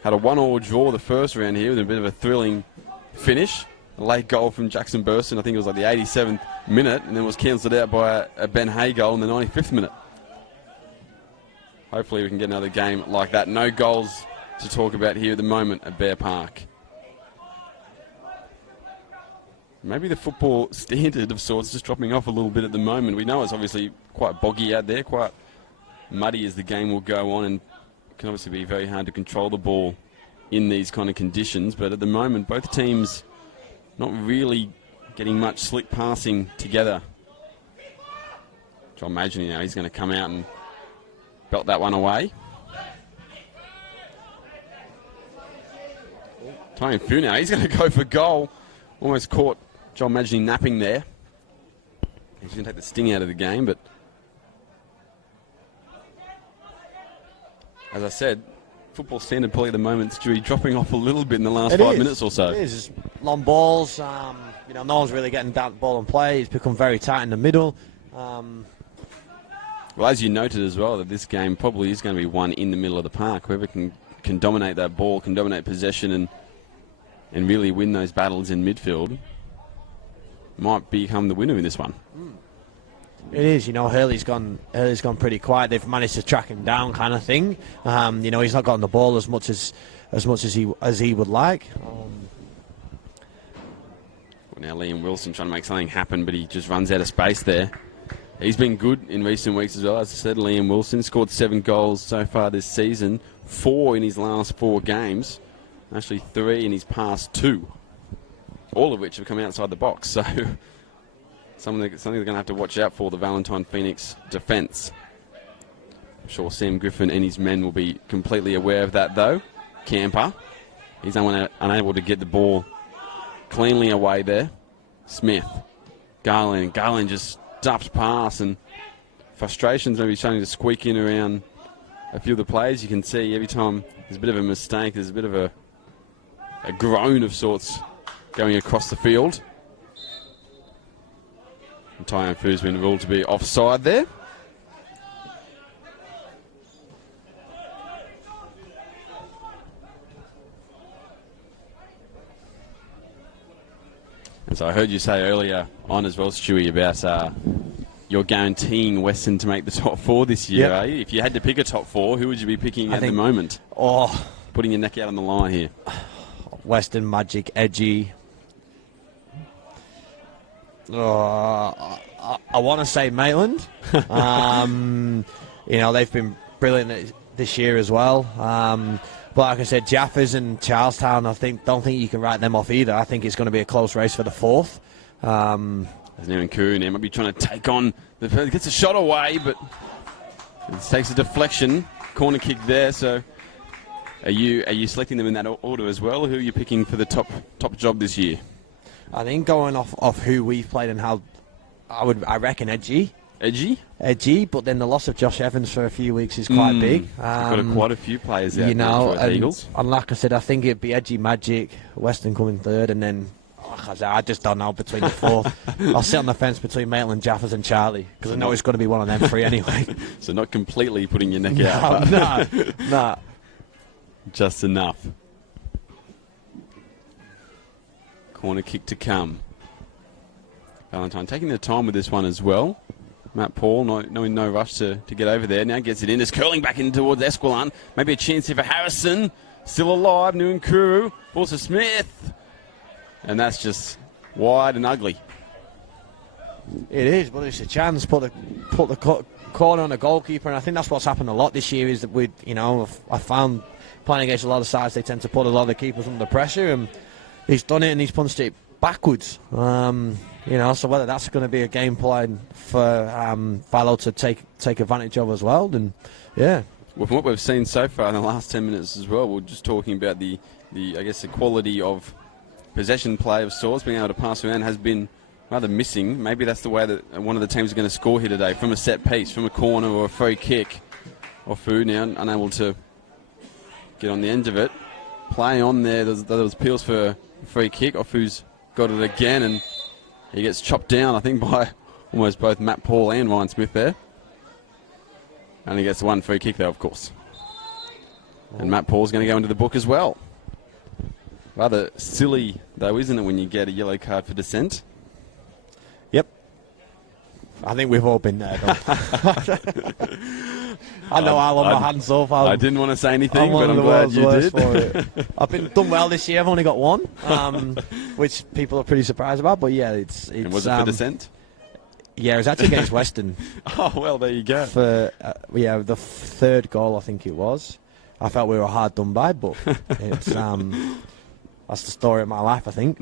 Had a 1-1 draw the first round here with a bit of a thrilling finish. A late goal from Jackson Burston, I think it was like the 87th minute, and then was cancelled out by a Ben Hay goal in the 95th minute. Hopefully we can get another game like that. No goals to talk about here at the moment at Bear Park. Maybe the football standard of sorts just dropping off a little bit at the moment. We know it's obviously quite boggy out there, quite muddy as the game will go on, and it can obviously be very hard to control the ball in these kind of conditions. But at the moment, both teams not really getting much slick passing together. John Madgen, you know, he's going to come out and belt that one away. Tyon Fu now, he's going to go for goal. Almost caught John Madgen napping there. He's going to take the sting out of the game, but as I said, football standard probably at the moment, Stewie, dropping off a little bit in the last 5 minutes or so. It is. Long balls, you know, no one's really getting down the ball and play. It's become very tight in the middle. Well, as you noted as well, that this game probably is going to be won in the middle of the park. Whoever can dominate that ball, can dominate possession and really win those battles in midfield might become the winner in this one. It is, you know, Hurley's gone pretty quiet. They've managed to track him down, kind of thing. You know, he's not gotten the ball as much as he would like. Now Liam Wilson trying to make something happen, but he just runs out of space there. He's been good in recent weeks as well. As I said, Liam Wilson scored 7 goals so far this season, 4 in his last 4 games, actually 3 in his past 2, all of which have come outside the box. So something they're going to have to watch out for, the Valentine Phoenix defence. I'm sure Sam Griffin and his men will be completely aware of that, though. Camper, he's unable to get the ball cleanly away there. Smith, Garland just dumped pass, and frustrations maybe starting to squeak in around a few of the players. You can see every time there's a bit of a mistake, there's a bit of a groan of sorts going across the field. And Tyon Fu's been ruled to be offside there. And so I heard you say earlier on as well, Stewie, about you're guaranteeing Weston to make the top 4 this year, Yep. are you? If you had to pick a top 4, who would you be picking at the moment? Putting your neck out on the line here. Weston, Magic, Edgy. I want to say Maitland. You know, they've been brilliant this year as well. But like I said, Jaffers and Charlestown, don't think you can write them off either. I think it's going to be a close race for the 4th. There's now Nkuru now might be trying to take on gets a shot away, but it takes a deflection. Corner kick there. So are you selecting them in that order as well? Who are you picking for the top job this year? I think going off who we've played and how I reckon Edgy, but then the loss of Josh Evans for a few weeks is quite big. We've got quite a few players out you know, there for Eagles. And like I said, I think it'd be Edgy, Magic, Weston coming 3rd, and then I just don't know between the 4th. I'll sit on the fence between Maitland, Jaffers and Charlie, because I know it's going to be one of them 3 anyway. So not completely putting your neck out. No. Just enough. Corner kick to come. Valentine taking their time with this one as well. Matt Paul, in no rush to get over there. Now gets it in. It's curling back in towards Esquilin. Maybe a chance here for Harrison. Still alive. Nkuru. Balls to Smith. And that's just wide and ugly. It is, but it's a chance. Put the corner on the goalkeeper, and I think that's what's happened a lot this year. Is that I found playing against a lot of sides, they tend to put a lot of the keepers under pressure, and he's done it and he's punched it backwards. You know, so whether that's going to be a game plan for Fallow to take advantage of as well, then yeah. Well, from what we've seen so far in the last 10 minutes as well, we're just talking about the quality of possession play of sorts, being able to pass around has been rather missing. Maybe that's the way that one of the teams is going to score here today, from a set piece, from a corner or a free kick. Ofu now unable to get on the end of it. Play on there. There was appeals for a free kick. Ofu's got it again, and he gets chopped down, I think, by almost both Matt Paul and Ryan Smith there. Only gets one free kick though, of course. And Matt Paul's going to go into the book as well. Rather silly though, isn't it, when you get a yellow card for dissent? Yep. I think we've all been there, though. I know I'll on my hands off. I didn't want to say anything, but I'm the glad world's you worst did. for it. I've been done well this year. I've only got one, which people are pretty surprised about. But yeah, it's And was it for dissent? Yeah, it was actually against Weston. Oh, well, there you go. For the third goal, I think it was. I felt we were hard done by, but it's that's the story of my life, I think.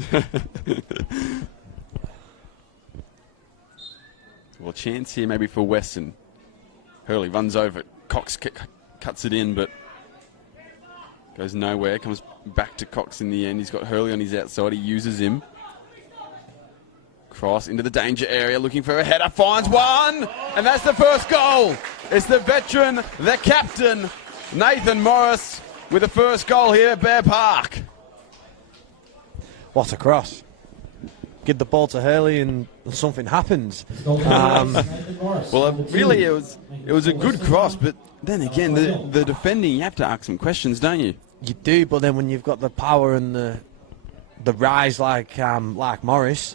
Well, chance here maybe for Weston. Hurley runs over it. Cox cuts it in, but goes nowhere. Comes back to Cox in the end. He's got Hurley on his outside. He uses him. Cross into the danger area, looking for a header. Finds one, and that's the first goal. It's the veteran, the captain, Nathan Morris, with the first goal here at Bear Park. What a cross. Give the ball to Hurley and something happens. Well, really, it was a good cross, but then again, the defending, you have to ask some questions, don't you? You do, but then when you've got the power and the rise like Morris,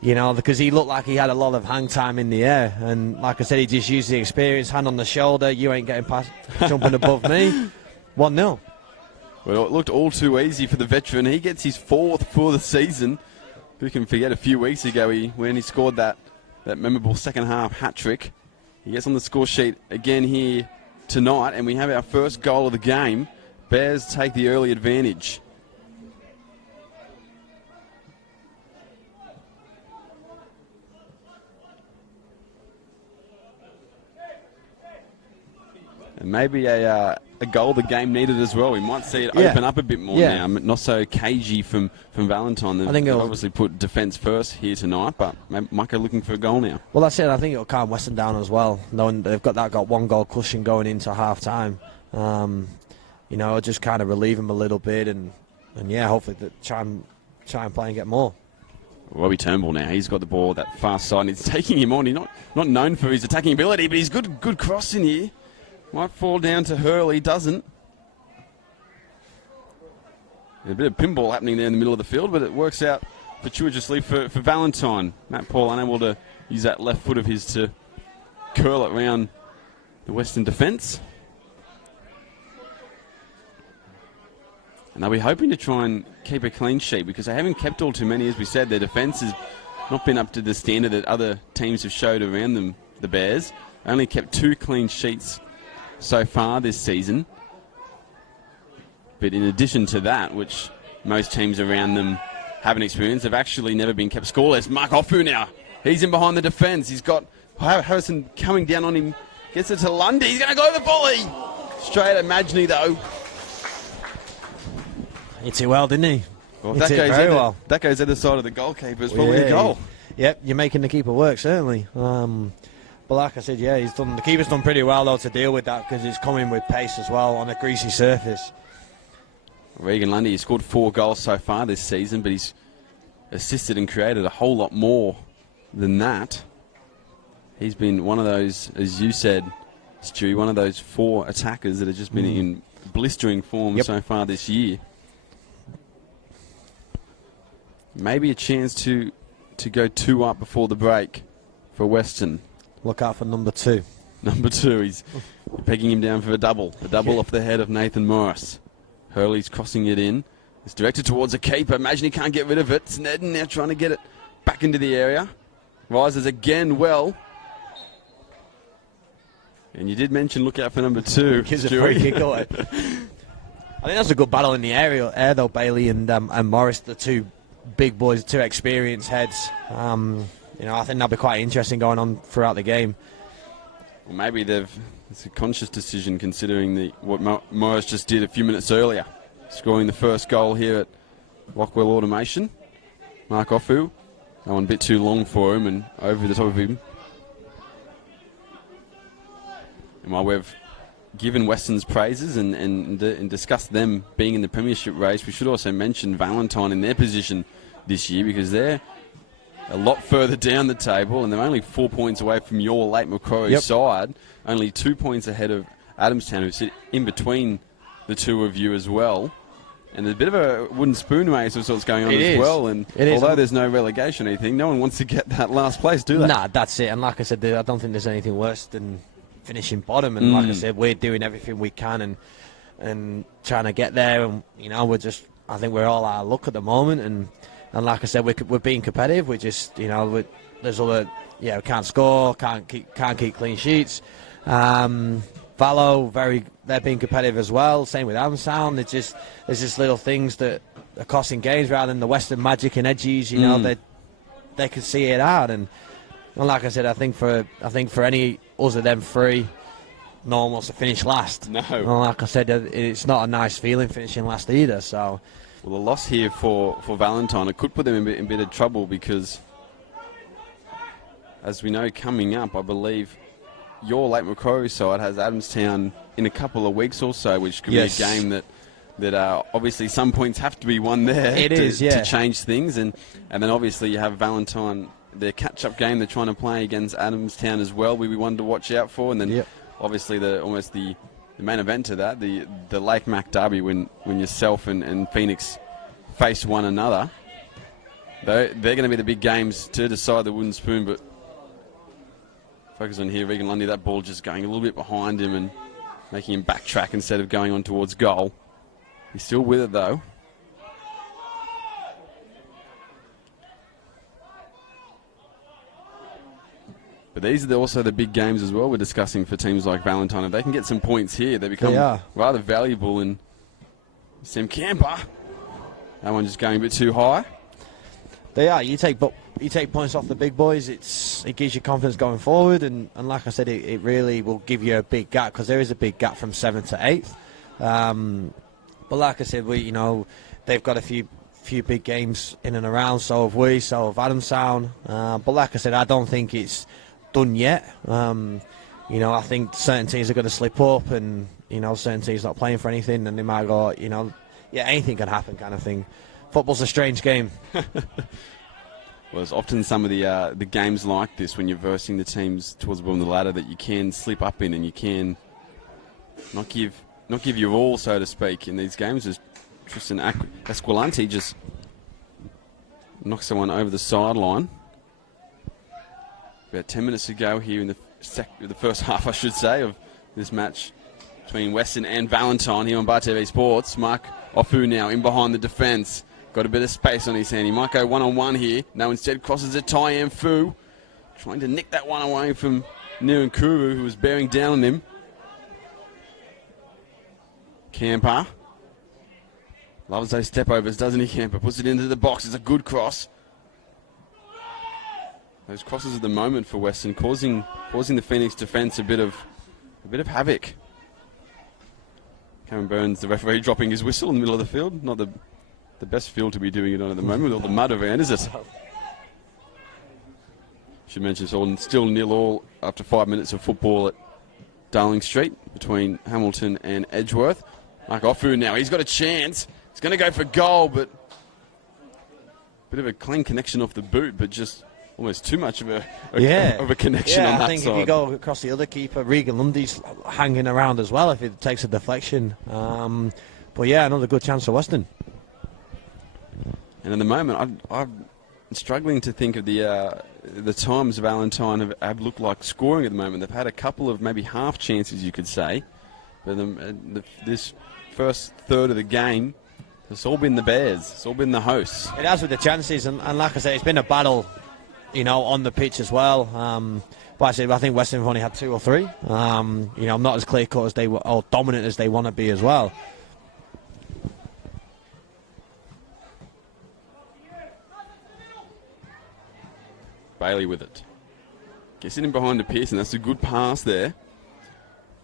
you know, because he looked like he had a lot of hang time in the air, and like I said, he just used the experience, hand on the shoulder. You ain't getting past, jumping above me. 1-0. Well, it looked all too easy for the veteran. He gets his 4th for the season. Who can forget a few weeks ago when he scored that memorable second half hat trick. He gets on the score sheet again here tonight, and we have our first goal of the game. Bears take the early advantage. And maybe a goal the game needed as well. We might see it open up a bit more now. Not so cagey from Valentine. I think they'll it'll obviously put defence first here tonight, but might go looking for a goal now. Well, that's it. I think it'll calm Weston down as well, knowing they've got one goal cushion going into half time. You know, it'll just kind of relieve them a little bit, and yeah, hopefully try and play and get more. Robbie Turnbull now, he's got the ball that far side, and it's taking him on. He's not known for his attacking ability, but he's good cross in here. Might fall down to Hurley, doesn't. A bit of pinball happening there in the middle of the field, but it works out fortuitously for Valentine. Matt Paul unable to use that left foot of his to curl it round the Western defence. And they'll be hoping to try and keep a clean sheet because they haven't kept all too many. As we said, their defence has not been up to the standard that other teams have showed around them, the Bears. Only kept 2 clean sheets so far this season. But in addition to that, which most teams around them haven't experienced, they've actually never been kept scoreless. Mark Offu now. He's in behind the defence. He's got Harrison coming down on him. Gets it to Lundy. He's going to go the volley. Straight at Magny, though. Hits it well, didn't he? Well, Hits it very well. That goes either side of the goalkeeper. It's probably a goal. Yep, you're making the keeper work, certainly. But like I said, yeah, the keeper's done pretty well, though, to deal with that because he's coming with pace as well on a greasy surface. Regan Lundy, he's scored 4 goals so far this season, but he's assisted and created a whole lot more than that. He's been one of those, as you said, Stewie, one of those 4 attackers that have just been in blistering form so far this year. Maybe a chance to go 2 up before the break for Weston. Look out for number 2. Number 2, he's pegging him down for a double. A double off the head of Nathan Morris. Hurley's crossing it in. It's directed towards a keeper. Imagine he can't get rid of it. Snedden now trying to get it back into the area. Rises again well. And you did mention look out for number 2. Gives a free kick away. I think that's a good battle in the air though, Bailey and Morris, the 2 big boys, 2 experienced heads. You know, I think that'll be quite interesting going on throughout the game. Well, maybe it's a conscious decision considering what Morris just did a few minutes earlier, scoring the first goal here at Rockwell Automation. Mark Offu, that one a bit too long for him and over the top of him. And while we've given Weston's praises and discussed them being in the premiership race, we should also mention Valentine in their position this year because they're a lot further down the table, and they're only 4 points away from your Lake Macquarie side. Only 2 points ahead of Adamstown, who sit in between the two of you as well. And there's a bit of a wooden spoon race of sorts going on well. And although there's no relegation or anything, no one wants to get that last place, do they? Nah, that's it. And like I said, I don't think there's anything worse than finishing bottom. And like I said, we're doing everything we can and trying to get there. And I think we're all out of luck at the moment. And like I said, we're being competitive. We just, there's other, we can't score, can't keep clean sheets. Valo, they're being competitive as well. Same with Adamstown. There's just little things that are costing games rather than the Western magic and edges. They can see it out. And like I said, I think for any us of them three, no one wants to finish last. No. And like I said, it's not a nice feeling finishing last either. So, well, the loss here for Valentine, it could put them in a bit of trouble because, as we know, coming up, I believe your Lake Macquarie side has Adamstown in a couple of weeks or so, which could be a game that obviously some points have to be won there to change things. And then obviously you have Valentine, their catch-up game they're trying to play against Adamstown as well, we one to watch out for. And then obviously the main event to that, the Lake Mac Derby, when yourself and Phoenix face one another. They're going to be the big games to decide the wooden spoon, but focus on here, Regan Lundy, that ball just going a little bit behind him and making him backtrack instead of going on towards goal. He's still with it though. But these are also the big games as well we're discussing for teams like Valentine. If they can get some points here, they become rather valuable. And Sam Camper, that one just going a bit too high. They are. You take points off the big boys. It gives you confidence going forward, and like I said, it really will give you a big gap because there is a big gap from 7th to 8th. But like I said, they've got a few big games in and around. So have we. So have Adamstown. But like I said, I don't think it's done yet. I think certain teams are going to slip up, and certain teams not playing for anything, and they might go, anything can happen, kind of thing. Football's a strange game. Well, there's often some of the games like this when you're versing the teams towards the bottom of the ladder that you can slip up in, and you can not give your all, so to speak, in these games. As Tristan Esquilante just knocks someone over the sideline. About 10 minutes to go here in the first half, I should say, of this match between Weston and Valentine here on Bar TV Sports. Mark Ofu now in behind the defence. Got a bit of space on his hand. He might go one-on-one here. No, instead crosses it. Tyen Fu trying to nick that one away from Niran Kuru, who was bearing down on him. Camper loves those step-overs, doesn't he, Camper? Puts it into the box. It's a good cross. Those crosses at the moment for Weston causing the Phoenix defence a bit of havoc. Cameron Burns, the referee, dropping his whistle in the middle of the field. Not the best field to be doing it on at the moment with all the mud around, is it? Should mention it's all still 0-0 after 5 minutes of football at Darling Street between Hamilton and Edgeworth. Mark Ofu now, he's got a chance. He's going to go for goal, but a bit of a clean connection off the boot, but just almost too much of a connection on that side. I think if you go across the other keeper, Regan Lundy's hanging around as well if it takes a deflection. But yeah, another good chance for Weston. And at the moment, I'm struggling to think of the times Valentine have looked like scoring at the moment. They've had a couple of maybe half chances, you could say. But this first third of the game, it's all been the Bears. It's all been the hosts. It has with the chances, and like I say, it's been a battle, on the pitch as well. But I think Weston have only had 2 or 3. Not as clear-cut as they were, or dominant as they want to be as well. Bailey with it. Gets it in behind to Pearson. That's a good pass there.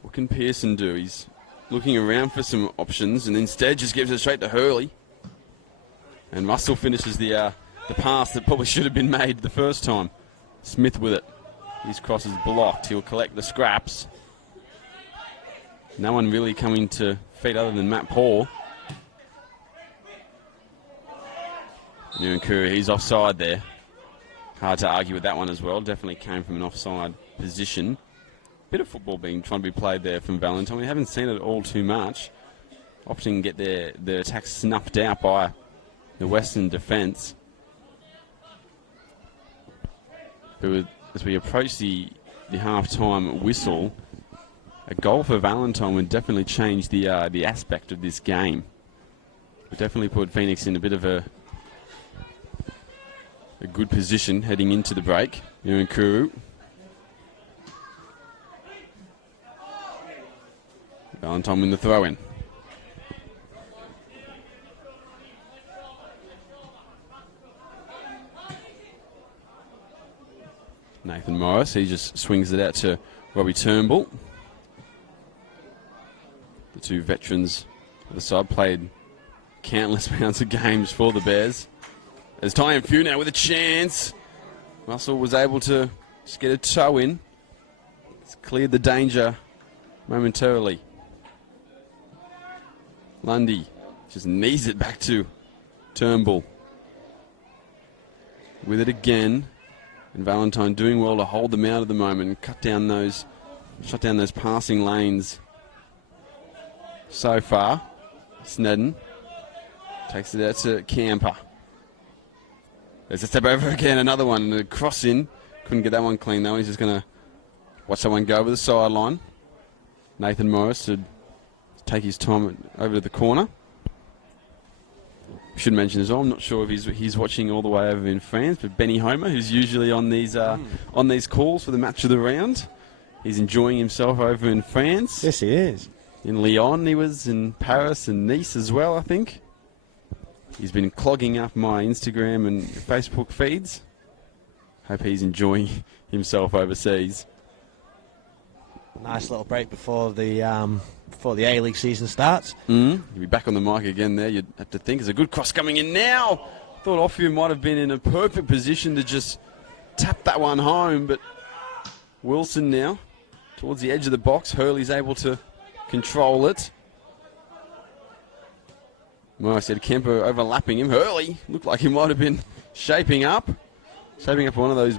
What can Pearson do? He's looking around for some options and instead just gives it straight to Hurley. And Russell finishes the pass that probably should have been made the first time. Smith with it. His cross is blocked. He'll collect the scraps. No one really coming to feet other than Matt Paul. Niran Kuru, he's offside there. Hard to argue with that one as well. Definitely came from an offside position. Bit of football trying to be played there from Valentine. We haven't seen it all too much. Often get their attack snuffed out by the Western defence. But as we approach the half-time whistle, a goal for Valentine would definitely change the aspect of this game. Would definitely put Phoenix in a bit of a good position heading into the break. Kuru. Valentine with the throw-in. Nathan Morris, he just swings it out to Robbie Turnbull. The two veterans of the side played countless amounts of games for the Bears. There's Ty Few now with a chance. Russell was able to just get a toe in. It's cleared the danger momentarily. Lundy just knees it back to Turnbull. With it again. And Valentine doing well to hold them out at the moment and shut down those passing lanes. So far, Snedden takes it out to Camper. There's a step over again, another one, and a cross in. Couldn't get that one clean though. He's just going to watch that one go over the sideline. Nathan Morris to take his time over to the corner. Should mention as well, I'm not sure if he's watching all the way over in France, but Benny Homer, who's usually on these calls for the match of the round, he's enjoying himself over in France. Yes, he is. In Lyon, he was in Paris and Nice as well, I think. He's been clogging up my Instagram and Facebook feeds. Hope he's enjoying himself overseas. Nice little break before the A-League season starts. He'll be back on the mic again there, you'd have to think. There's a good cross coming in now. Thought Offview might have been in a perfect position to just tap that one home, but Wilson now towards the edge of the box. Hurley's able to control it. Well, I said Kemper overlapping him. Hurley looked like he might have been shaping up one of those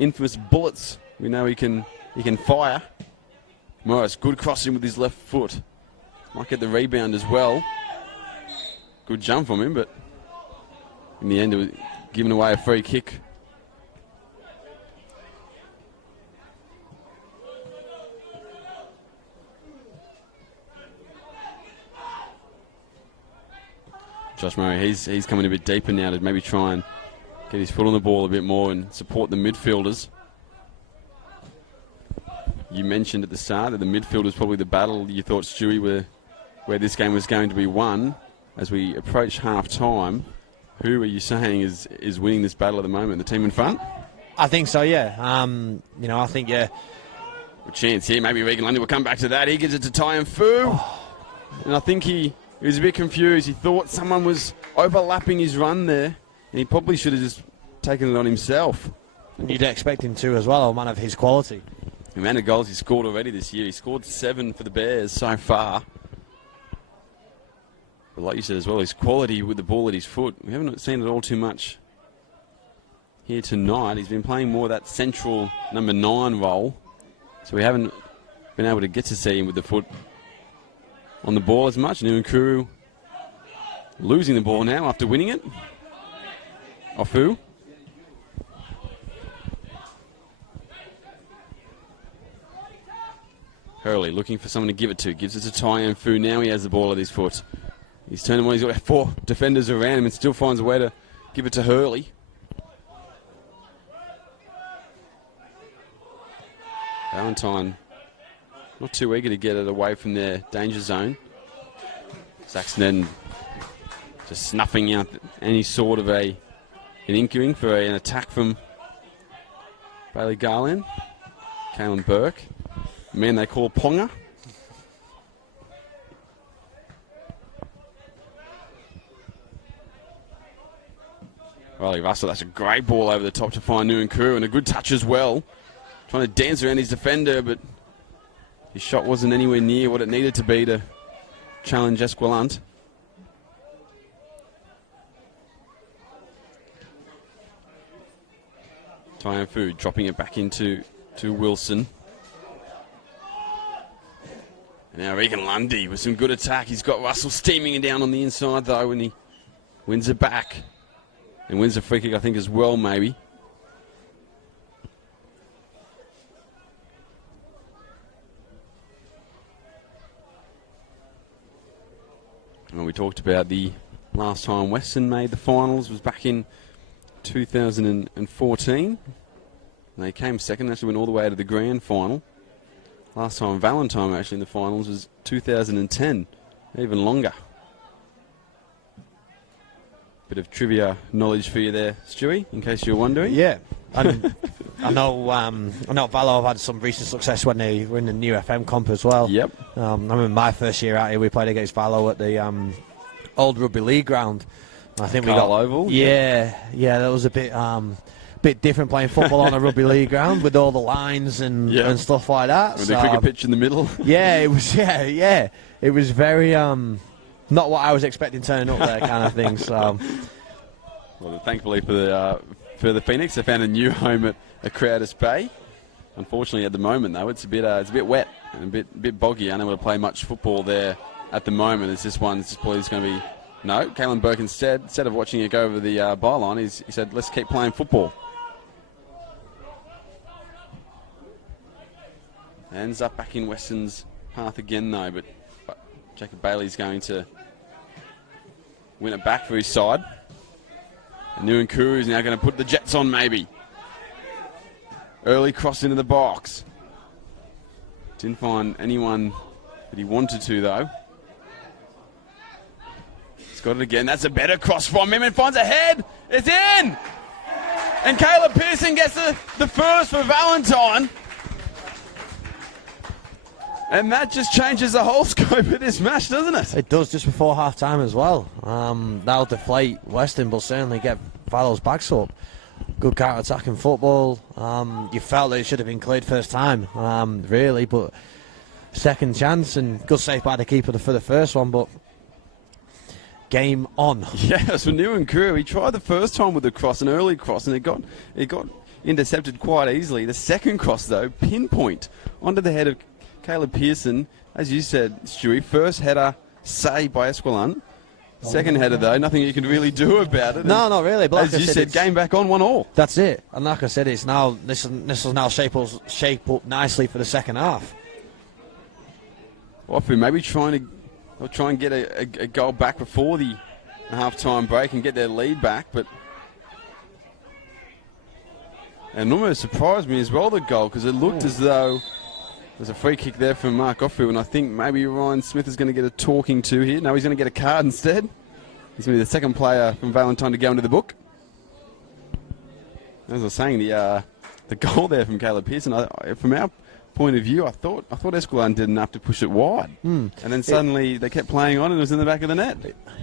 infamous bullets we know he can fire. Morris, good crossing with his left foot. Might get the rebound as well. Good jump from him, but in the end it was giving away a free kick. Josh Murray, he's coming a bit deeper now to maybe try and get his foot on the ball a bit more and support the midfielders. You mentioned at the start that the midfielders probably the battle you thought, Stewie, where this game was going to be won. As we approach half-time, who are you saying is winning this battle at the moment? The team in front? I think so, yeah. I think, yeah. Good chance here. Maybe Regan Lundy will come back to that. He gives it to Ty Fu. And I think he was a bit confused. He thought someone was overlapping his run there. And he probably should have just taken it on himself. And you'd expect him to as well, a man of his quality. The amount of goals he scored already this year. He scored 7 for the Bears so far. But like you said as well, his quality with the ball at his foot, we haven't seen it all too much here tonight. He's been playing more that central number 9 role. So we haven't been able to get to see him with the foot on the ball as much. Nuankuru losing the ball now after winning it. Ofu. Hurley looking for someone to give it to. Gives it to Ty Fu. Now he has the ball at his foot. He's turned him on. He's got 4 defenders around him and still finds a way to give it to Hurley. Valentine not too eager to get it away from their danger zone. Saxon just snuffing out any sort of an inkling for an attack from Bailey Garland. Kalen Burke. Man they call Ponga. Riley Russell, that's a great ball over the top to find Nuankuru, and a good touch as well. Trying to dance around his defender, but his shot wasn't anywhere near what it needed to be to challenge Esquilant. Taifu dropping it back into Wilson. And now Regan Lundy with some good attack. He's got Russell steaming it down on the inside, though, and he wins it back. And wins the free kick, I think, as well, maybe. Well, we talked about the last time Weston made the finals was back in 2014. And they came second, actually went all the way to the grand final. Last time Valentine actually in the finals was 2010, even longer. Bit of trivia knowledge for you there, Stewie, in case you're wondering. Yeah, and I know Valor have had some recent success when they were in the new FM comp as well. Yep. I remember my first year out here, we played against Valor at the old rugby league ground. I think we got Oval. Yeah, that was a bit different playing football on a rugby league ground with all the lines and stuff like that. With the cricket pitch in the middle. Yeah, it was. Yeah, it was very not what I was expecting turning up there, kind of thing. So, well, thankfully for the Phoenix, they found a new home at Crowders Bay. Unfortunately, at the moment though, it's a bit wet and a bit boggy. Unable to play much football there at the moment. It's this one. This is probably going to be no. Kalen Burke instead of watching it go over the byline, he said, "Let's keep playing football." Ends up back in Weston's path again though, but Jacob Bailey's going to win it back for his side. And Nuankuru is now going to put the Jets on maybe. Early cross into the box. Didn't find anyone that he wanted to though. He's got it again. That's a better cross from him and finds a head. It's in! And Caleb Pearson gets the first for Valentine. And that just changes the whole scope of this match, doesn't it? It does, just before half-time as well. That'll deflate Weston, but certainly get Valor's backs up. Good counter-attacking football. You felt that it should have been cleared first time, really, but second chance and good save by the keeper for the first one, but game on. Yes, for Nuankuru, he tried the first time with the cross, an early cross, and it got intercepted quite easily. The second cross, though, pinpoint onto the head of Caleb Pearson. As you said, Stewie, first header saved by Esquilin. Second header, though, nothing you can really do about it. No, not really. But as you said, game back on 1-1. That's it. And like I said, it's now this will now shape up nicely for the second half. Well, maybe try and get a goal back before the half-time break and get their lead back, but and almost surprised me as well, the goal, because it looked as though there's a free kick there from Mark Offu, and I think maybe Ryan Smith is going to get a talking to here. No, he's going to get a card instead. He's going to be the second player from Valentine to go into the book. As I was saying, the goal there from Caleb Pearson, from our point of view, I thought Esquilin did enough to push it wide. And then suddenly they kept playing on and it was in the back of the net.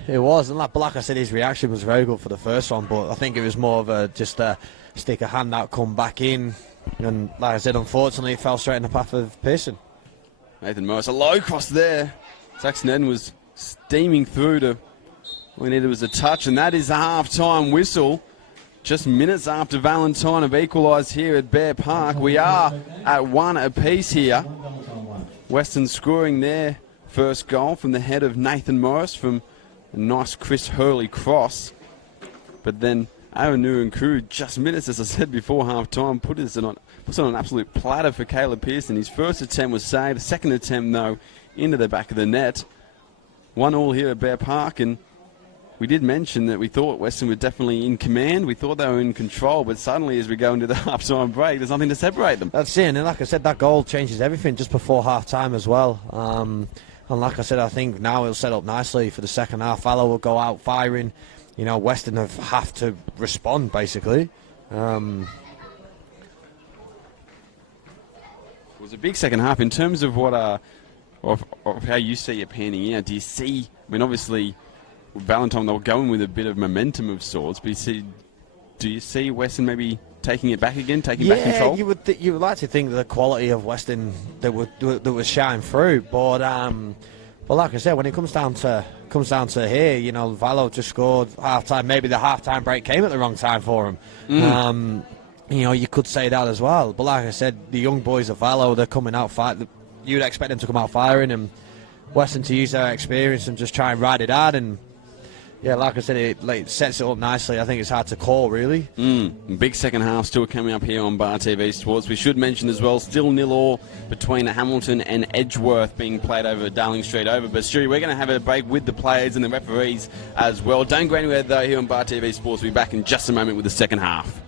It was, and like I said, his reaction was very good for the first one, but I think it was more of just a stick a hand out, come back in. And like I said, unfortunately, it fell straight in the path of Pearson. Nathan Morris, a low cross there. Saxon Eden was steaming through to all he needed was a touch, and that is the half-time whistle. Just minutes after Valentine have equalised here at Bear Park. We are at 1 apiece here. Weston scoring their first goal from the head of Nathan Morris from a nice Chris Hurley cross. But then Aaron Nuankuru, just minutes, as I said before half-time, puts it on an absolute platter for Caleb Pearson. His first attempt was saved. Second attempt, though, into the back of the net. 1-1 here at Bear Park, and we did mention that we thought Weston were definitely in command. We thought they were in control, but suddenly as we go into the half-time break, there's nothing to separate them. That's it, and like I said, that goal changes everything just before half-time as well. And like I said, I think now it'll set up nicely for the second half. Valor will go out firing. You know, Weston have to respond, basically. It was a big second half. In terms of what of how you see it panning out, do you see, I mean, obviously, Valentine, they were going with a bit of momentum of sorts, but do you see Weston maybe taking it back again, taking back control? Yeah, you would like to think that the quality of Weston that would shine through, but like I said, when it comes down to here, you know, Valor just scored half-time. Maybe the half-time break came at the wrong time for him. you know, you could say that as well. But like I said, the young boys of Valo, they're coming out fight. You'd expect them to come out firing, and Weston to use their experience and just try and ride it hard. And yeah, like I said, it sets it up nicely. I think it's hard to call, really. Big second half still coming up here on Bar TV Sports. We should mention as well, still 0-0 between Hamilton and Edgeworth being played over Darling Street over. But Stewie, we're going to have a break with the players and the referees as well. Don't go anywhere though here on Bar TV Sports. We'll be back in just a moment with the second half.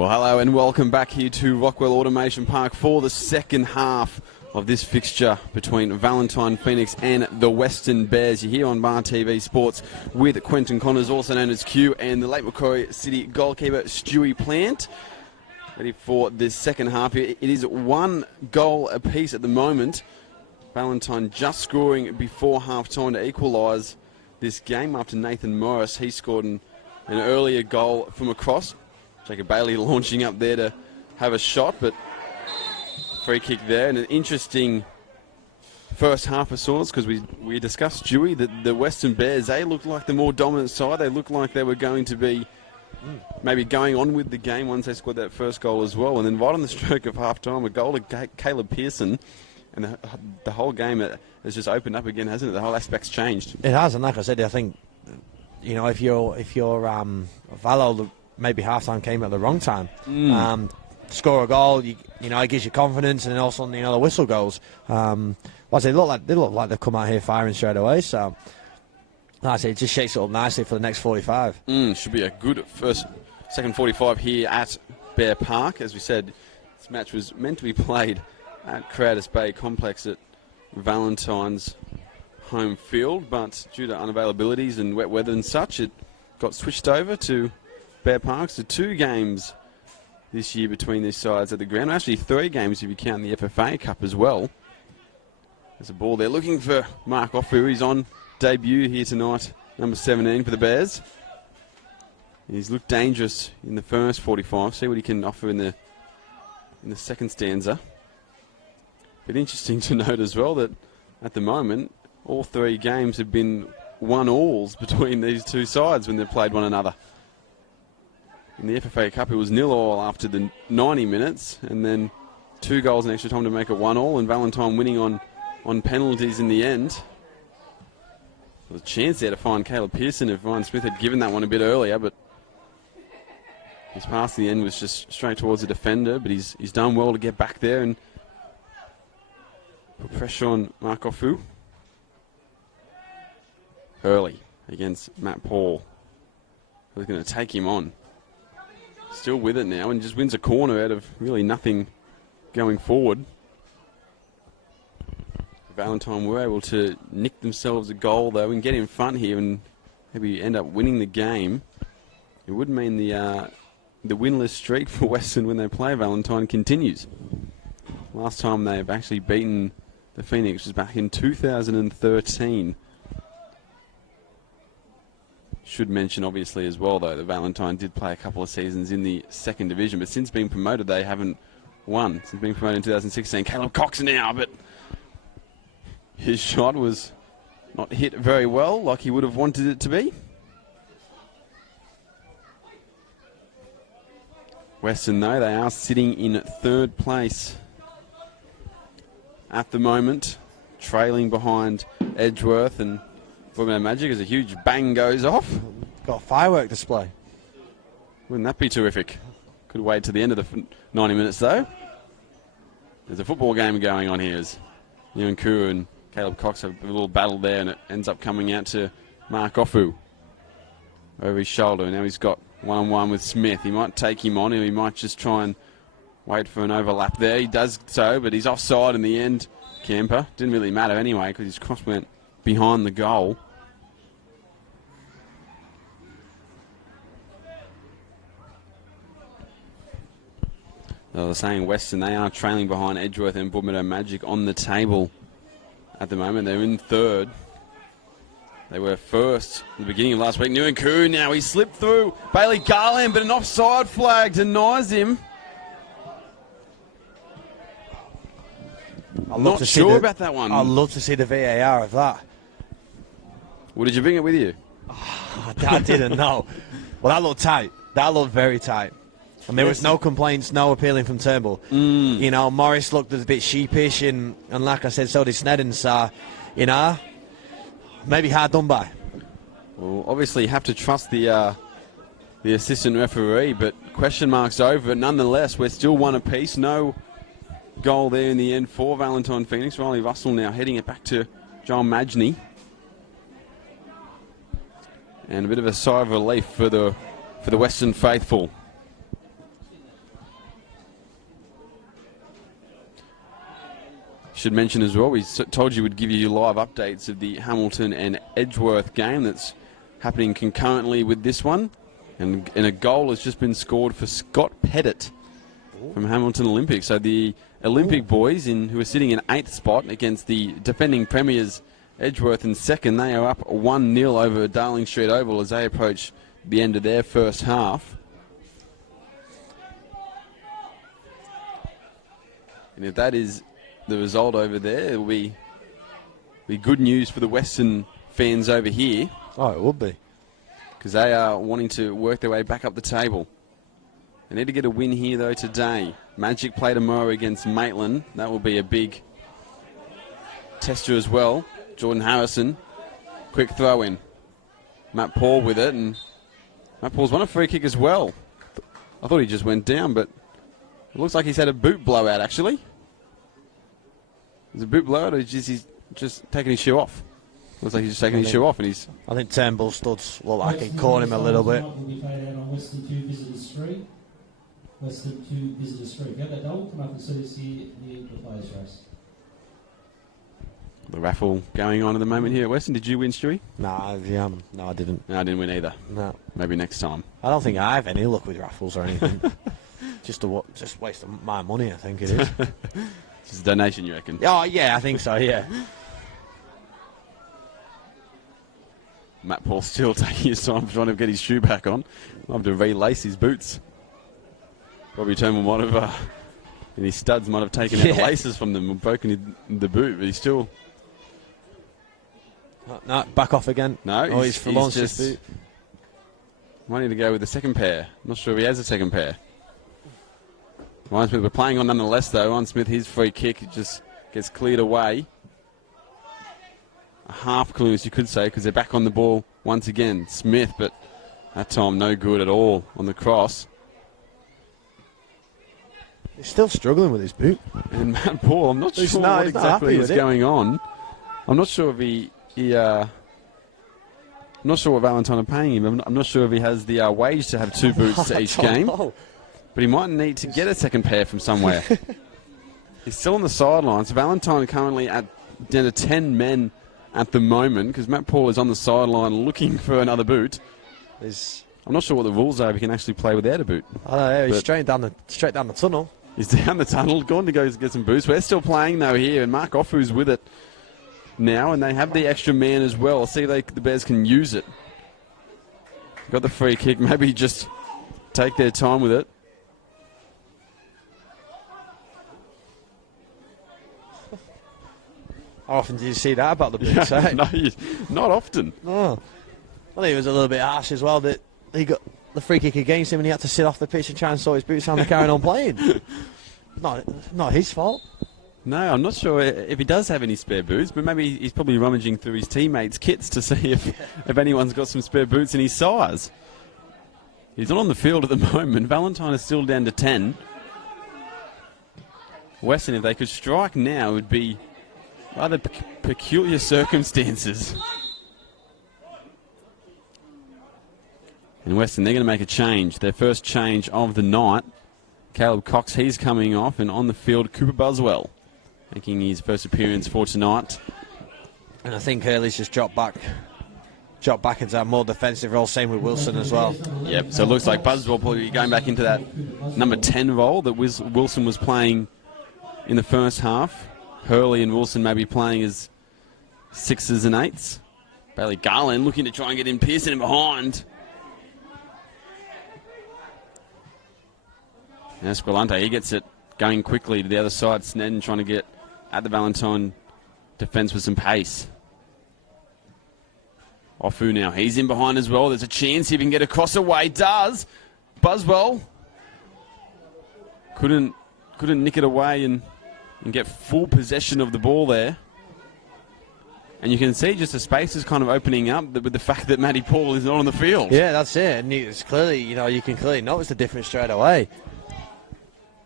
Well, hello and welcome back here to Rockwell Automation Park for the second half of this fixture between Valentine Phoenix and the Weston Bears. You're here on Bar TV Sports with Quentin Connors, also known as Q, and the Lake Macquarie City goalkeeper Stewie Plant. Ready for this second half. It is 1 goal apiece at the moment. Valentine just scoring before half-time to equalise this game after Nathan Morris. He scored an earlier goal from across. Jacob Bailey launching up there to have a shot, but free kick there. And an interesting first half of sorts, because we discussed, Dewey, that the Western Bears, they looked like the more dominant side. They looked like they were going to be maybe going on with the game once they scored that first goal as well. And then right on the stroke of half-time, a goal to Caleb Pearson, and the whole game has just opened up again, hasn't it? The whole aspect's changed. It has, and like I said, I think, you know, if you're Valo, maybe halftime came at the wrong time. Score a goal, you know, it gives you confidence, and also, you know, the whistle goes. They look like they've come out here firing straight away. So, like I say, it just shakes it up nicely for the next 45. Should be a good second 45 here at Bear Park. As we said, this match was meant to be played at Crowders Bay Complex at Valentine's home field, but due to unavailabilities and wet weather and such, it got switched over to Bear Park. So 2 games this year between these sides at the ground. Actually 3 games if you count the FFA Cup as well. There's a ball there looking for Mark Offu. He's on debut here tonight, number 17 for the Bears. He's looked dangerous in the first 45. See what he can offer in the second stanza. But interesting to note as well that at the moment all 3 games have been 1-alls between these two sides when they've played one another. In the FFA Cup, it was 0-all after the 90 minutes, and then 2 goals in extra time to make it 1-all, and Valentine winning on penalties in the end. There was a chance there to find Caleb Pearson if Ryan Smith had given that one a bit earlier, but his pass in the end was just straight towards the defender, but he's done well to get back there and put pressure on Mark Offu. Early against Matt Paul, who's going to take him on. Still with it now and just wins a corner out of really nothing going forward. Valentine were able to nick themselves a goal though and get in front here and maybe end up winning the game. It would mean the winless streak for Weston when they play Valentine continues. Last time they've actually beaten the Phoenix was back in 2013. Should mention, obviously, as well, though, that Valentine did play a couple of seasons in the second division, but since being promoted, they haven't won. Since being promoted in 2016, Caleb Cox now, but his shot was not hit very well, like he would have wanted it to be. Weston, though, they are sitting in 3rd place at the moment, trailing behind Edgeworth and Women Magic as a huge bang goes off. Got a firework display. Wouldn't that be terrific? Could wait to the end of the 90 minutes though. There's a football game going on here as Ewan Kuru and Caleb Cox have a little battle there, and it ends up coming out to Mark Offu over his shoulder. Now he's got one-on-one with Smith. He might take him on, or he might just try and wait for an overlap there. He does so, but he's offside in the end. Camper. Didn't really matter anyway because his cross went behind the goal. They were saying Weston, they are trailing behind Edgeworth and Broadmeadow Magic on the table at the moment. They're in 3rd. They were first at the beginning of last week. Nguyen Koo now, he slipped through Bailey Garland, but an offside flag denies him. I'm not sure about that one. I'd love to see the VAR of that. Well, did you bring it with you? I didn't know. Well, that looked tight. That looked very tight. And there was no complaints, no appealing from Turnbull. You know, Morris looked a bit sheepish, and like I said, so did Snedden. So, you know, maybe hard done by. Well, obviously you have to trust the assistant referee, but question marks over. Nonetheless, we're still 1 apiece. No goal there in the end for Valentine Phoenix. Riley Russell now heading it back to John Magny. And a bit of a sigh of relief for the Western faithful. Should mention as well, we told you we'd give you live updates of the Hamilton and Edgeworth game that's happening concurrently with this one. And a goal has just been scored for Scott Pettit from Hamilton Olympic. So the Olympic boys, who are sitting in 8th spot against the defending premiers Edgeworth in 2nd, they are up 1-0 over Darling Street Oval as they approach the end of their first half. And if that is the result over there, it will be good news for the Weston fans over here. Oh, it would be. Because they are wanting to work their way back up the table. They need to get a win here, though, today. Magic play tomorrow against Maitland. That will be a big tester as well. Jordan Harrison, quick throw in. Matt Paul with it, and Matt Paul's won a free kick as well. I thought he just went down, but it looks like he's had a boot blowout, actually. Is it a boot blowout, or is he's just taking his shoe off? Looks like he's just taking his shoe off, and he's... I think Turnbull studs look like he caught him a little bit. Will be played out on Weston 2, Visitors 3. Weston 2, Visitors 3. Get that double, come up and see the players race. The raffle going on at the moment here at Weston. Did you win, Stewie? No, I didn't. No, I didn't win either. No. Maybe next time. I don't think I have any luck with raffles or anything. just waste of my money, I think it is. Just a donation, you reckon? Oh, yeah, I think so, yeah. Matt Paul still taking his time trying to get his shoe back on. I'll have to relace his boots. Robbie Turnbull might have, and his studs might have taken out the laces from them and broken the boot, but he's still... No, back off again. No, oh, he's launched his boot. Might need to go with the second pair. I'm not sure if he has a second pair. Ryan Smith, we're playing on nonetheless, though. Ryan Smith, his free kick, it just gets cleared away. A half clearance, you could say, because they're back on the ball once again. Smith, but that time no good at all on the cross. He's still struggling with his boot. And Matt Paul, I'm not sure what exactly is going on. I'm not sure if I'm not sure what Valentine are paying him. I'm not sure if he has the wage to have 2 boots to each game. But he might need to get a second pair from somewhere. He's still on the sidelines. Valentine currently down to 10 men at the moment because Matt Paul is on the sideline looking for another boot. I'm not sure what the rules are if he can actually play without a boot. I don't know. He's straight down the tunnel. He's down the tunnel, going to go get some boots. We're still playing though here, and Mark Offu's with it now, and they have the extra man as well. I'll see if the Bears can use it. Got the free kick. Maybe just take their time with it. How often do you see that about the boots? No, not often. Oh. I think it was a little bit harsh as well that he got the free kick against him and he had to sit off the pitch and try and sort his boots out and carrying on playing. Not his fault. No, I'm not sure if he does have any spare boots, but maybe he's probably rummaging through his teammates' kits to see if anyone's got some spare boots in his size. He's not on the field at the moment. Valentine is still down to 10. Weston, if they could strike now, it would be rather peculiar circumstances. And Weston, they're going to make a change. Their first change of the night. Caleb Cox, he's coming off, and on the field, Cooper Buswell, making his first appearance for tonight. And I think Hurley's just dropped back into that more defensive role, same with Wilson as well. Yep, so it looks like Buswell probably going back into that number 10 role that Wilson was playing in the first half. Hurley and Wilson may be playing as 6s and 8s. Bailey Garland looking to try and get in Pearson in behind. Now Escalante, he gets it going quickly to the other side. Snedden trying to get at the Valentine defence with some pace. Offu now, he's in behind as well. There's a chance he can get across away. Does. Buswell couldn't nick it away and get full possession of the ball there. And you can see just the space is kind of opening up with the fact that Matty Paul is not on the field. Yeah, that's it. And it's clearly, you can clearly notice the difference straight away.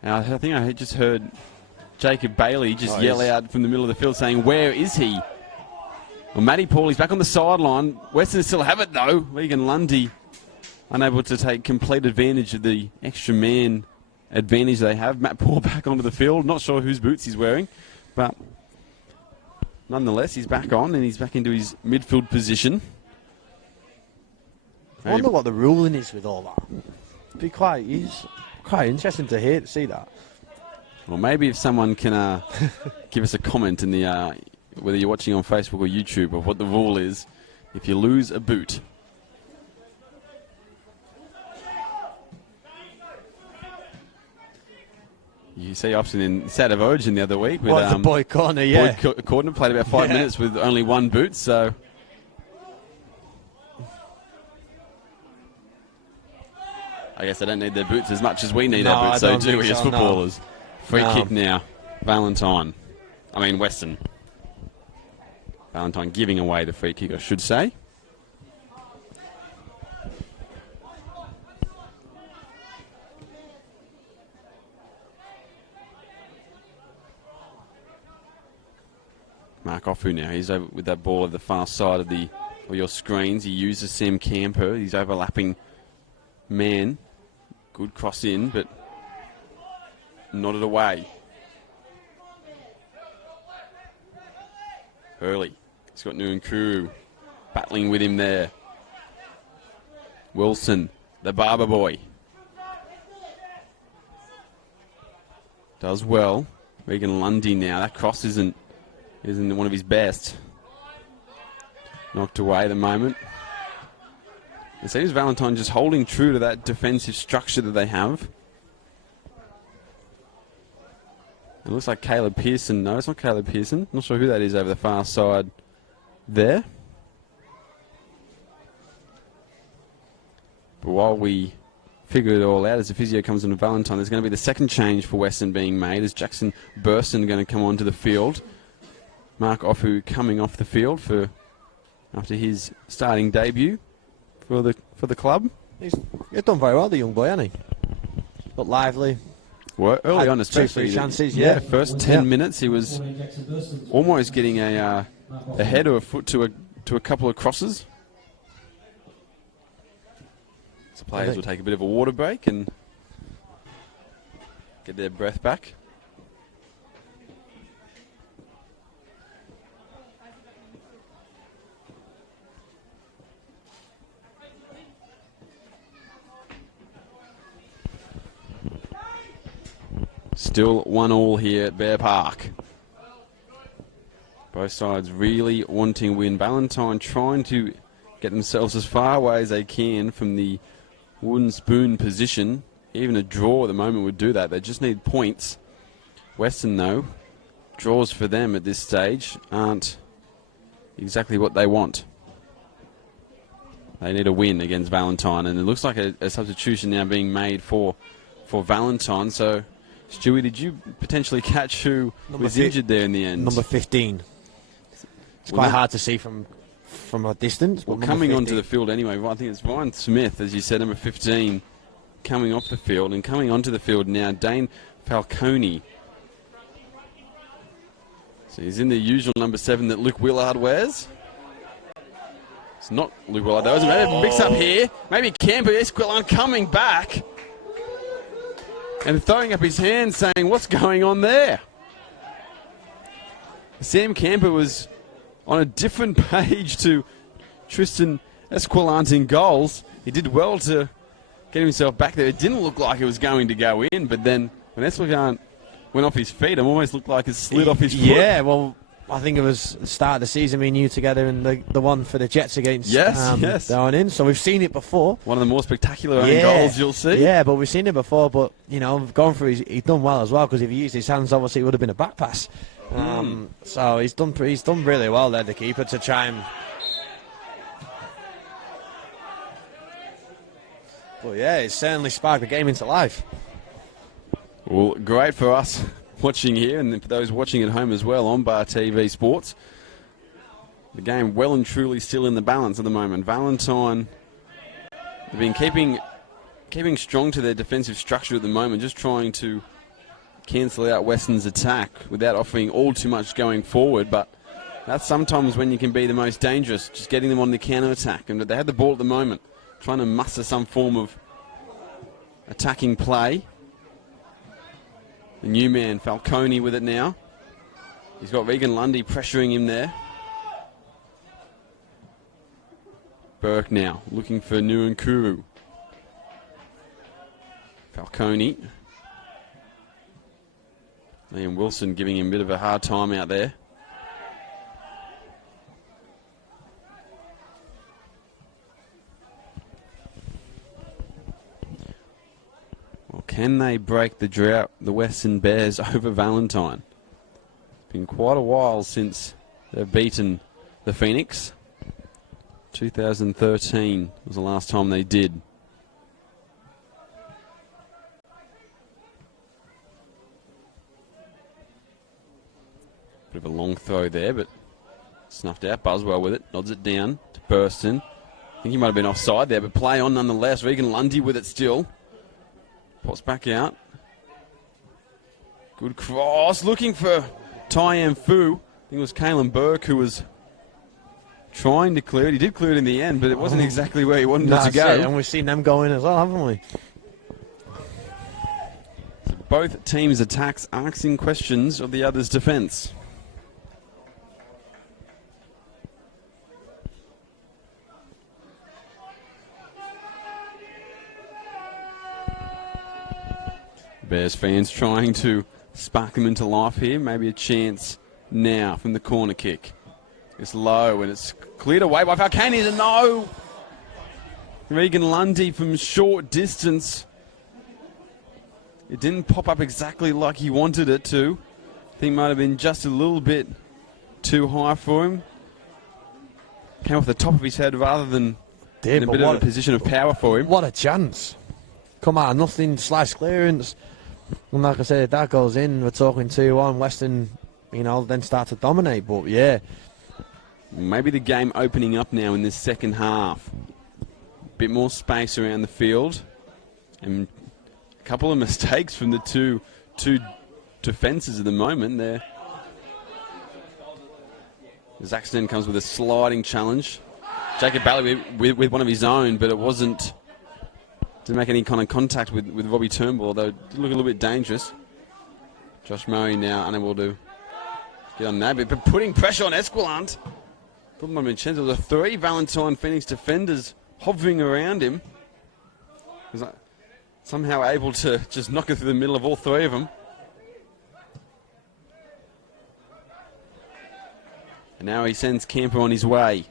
Now, I think I just heard Jacob Bailey just yell out from the middle of the field saying, "Where is he?" Well, Matty Paul, he's back on the sideline. Weston still have it, though. Regan Lundy unable to take complete advantage of the extra man advantage they have. Matt Paul back onto the field. Not sure whose boots he's wearing, but nonetheless, he's back on and he's back into his midfield position. I wonder what the ruling is with all that. It's quite interesting to see that. Well, maybe if someone can give us a comment in the whether you're watching on Facebook or YouTube of what the rule is if you lose a boot. You see Upson in State of Origin the other week with the Boyd Corner, yeah. Boyd Corner played about 5 minutes with only one boot, so I guess they don't need their boots as much as we need our boots, so do we as footballers. No. Free kick now, Weston. Valentine giving away the free kick, I should say. Mark Offu now. He's over with that ball at the far side of your screens. He uses Sam Camper. He's overlapping man. Good cross in, but nodded away. Hurley. He's got Nunkuru battling with him there. Wilson, the barber boy. Does well. Regan Lundy now. That cross isn't one of his best. Knocked away at the moment. It seems Valentine just holding true to that defensive structure that they have. It looks like Caleb Pearson. No, it's not Caleb Pearson. Not sure who that is over the far side there. But while we figure it all out, as the physio comes into Valentine, there's going to be the second change for Weston being made as Jackson Burson going to come onto the field. Mark Offu coming off the field after his starting debut for the club. He's done very well, the young boy, hasn't he? But lively. Well, early on, especially. 2-3 chances, First 10 minutes, he was almost getting a head or a foot to a couple of crosses. So players will take a bit of a water break and get their breath back. Still 1-1 here at Bear Park. Both sides really wanting to win. Valentine trying to get themselves as far away as they can from the wooden spoon position. Even a draw at the moment would do that. They just need points. Weston, though, draws for them at this stage aren't exactly what they want. They need a win against Valentine, and it looks like a substitution now being made for Valentine. So, Stewie, did you potentially catch who was injured there in the end? Number 15. It's quite hard to see from a distance. Well, coming onto the field anyway, I think it's Ryan Smith, as you said, number 15, coming off the field. And coming onto the field now, Dane Falcone. So he's in the usual number 7 that Luke Willard wears. It's not Luke Willard, though. Maybe mix up here. Maybe Camper Esquillan coming back and throwing up his hands saying, what's going on there? Sam Camper was on a different page to Tristan Esquillant in goals. He did well to get himself back there. It didn't look like it was going to go in, but then when Esquillant went off his feet, it almost looked like it slid off his foot. Yeah, well, I think it was the start of the season, me and you together, and the one for the Jets against down in. So we've seen it before. One of the more spectacular own goals you'll see. Yeah, but we've seen it before. But, you know, going through, he's done well as well, because if he used his hands, obviously it would have been a back pass. So he's done really well there, the keeper, to try and... But yeah, it's certainly sparked the game into life. Well, great for us watching here, and for those watching at home as well on Bar TV Sports. The game well and truly still in the balance at the moment. Valentine have been keeping strong to their defensive structure at the moment, just trying to cancel out Weston's attack without offering all too much going forward, but that's sometimes when you can be the most dangerous, just getting them on the counter-attack. And they had the ball at the moment, trying to muster some form of attacking play. The new man, Falcone, with it now. He's got Regan Lundy pressuring him there. Burke now looking for Nuankuru. Falcone. Liam Wilson giving him a bit of a hard time out there. Well, can they break the drought, the Western Bears, over Valentine? It's been quite a while since they've beaten the Phoenix. 2013 was the last time they did. Bit of a long throw there, but snuffed out. Buswell with it, nods it down to Burston. I think he might have been offside there, but play on nonetheless. Regan Lundy with it still. Pops back out. Good cross, looking for Tyan Fu. I think it was Kalen Burke who was trying to clear it. He did clear it in the end, but it wasn't exactly where he wanted it to go. And we've seen them go in as well, haven't we? So both teams' attacks asking questions of the other's defence. Bears fans trying to spark them into life here. Maybe a chance now from the corner kick. It's low and it's cleared away by Falcone. It's a no. Regan Lundy from short distance. It didn't pop up exactly like he wanted it to. I think it might have been just a little bit too high for him. Came off the top of his head rather than in a bit of a position of power for him. What a chance. Come on, nothing, slash clearance. And like I said, if that goes in, we're talking 2-1. Weston, then start to dominate. But yeah. Maybe the game opening up now in this second half. Bit more space around the field. And a couple of mistakes from the two defences at the moment there. Zaxton comes with a sliding challenge. Jacob Bally with one of his own, but it didn't make any kind of contact with Robbie Turnbull, though it did look a little bit dangerous. Josh Murray now unable to get on that, but putting pressure on Esquilant. There were 3 Valentine Phoenix defenders hovering around him. He was somehow able to just knock it through the middle of all 3 of them. And now he sends Camper on his way.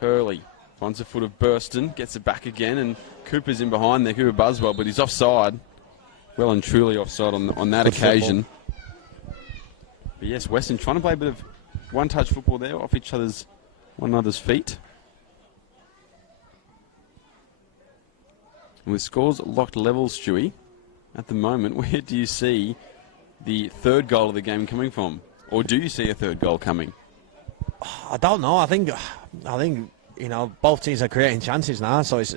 Hurley finds a foot of Burston, gets it back again, and Cooper's in behind there, Cooper Buswell, but he's offside. Well and truly offside on that occasion. Football. But yes, Weston trying to play a bit of one-touch football there, off one another's feet. And with scores locked level, Stewie, at the moment, where do you see the third goal of the game coming from? Or do you see a third goal coming? I don't know. I think both teams are creating chances now, so it's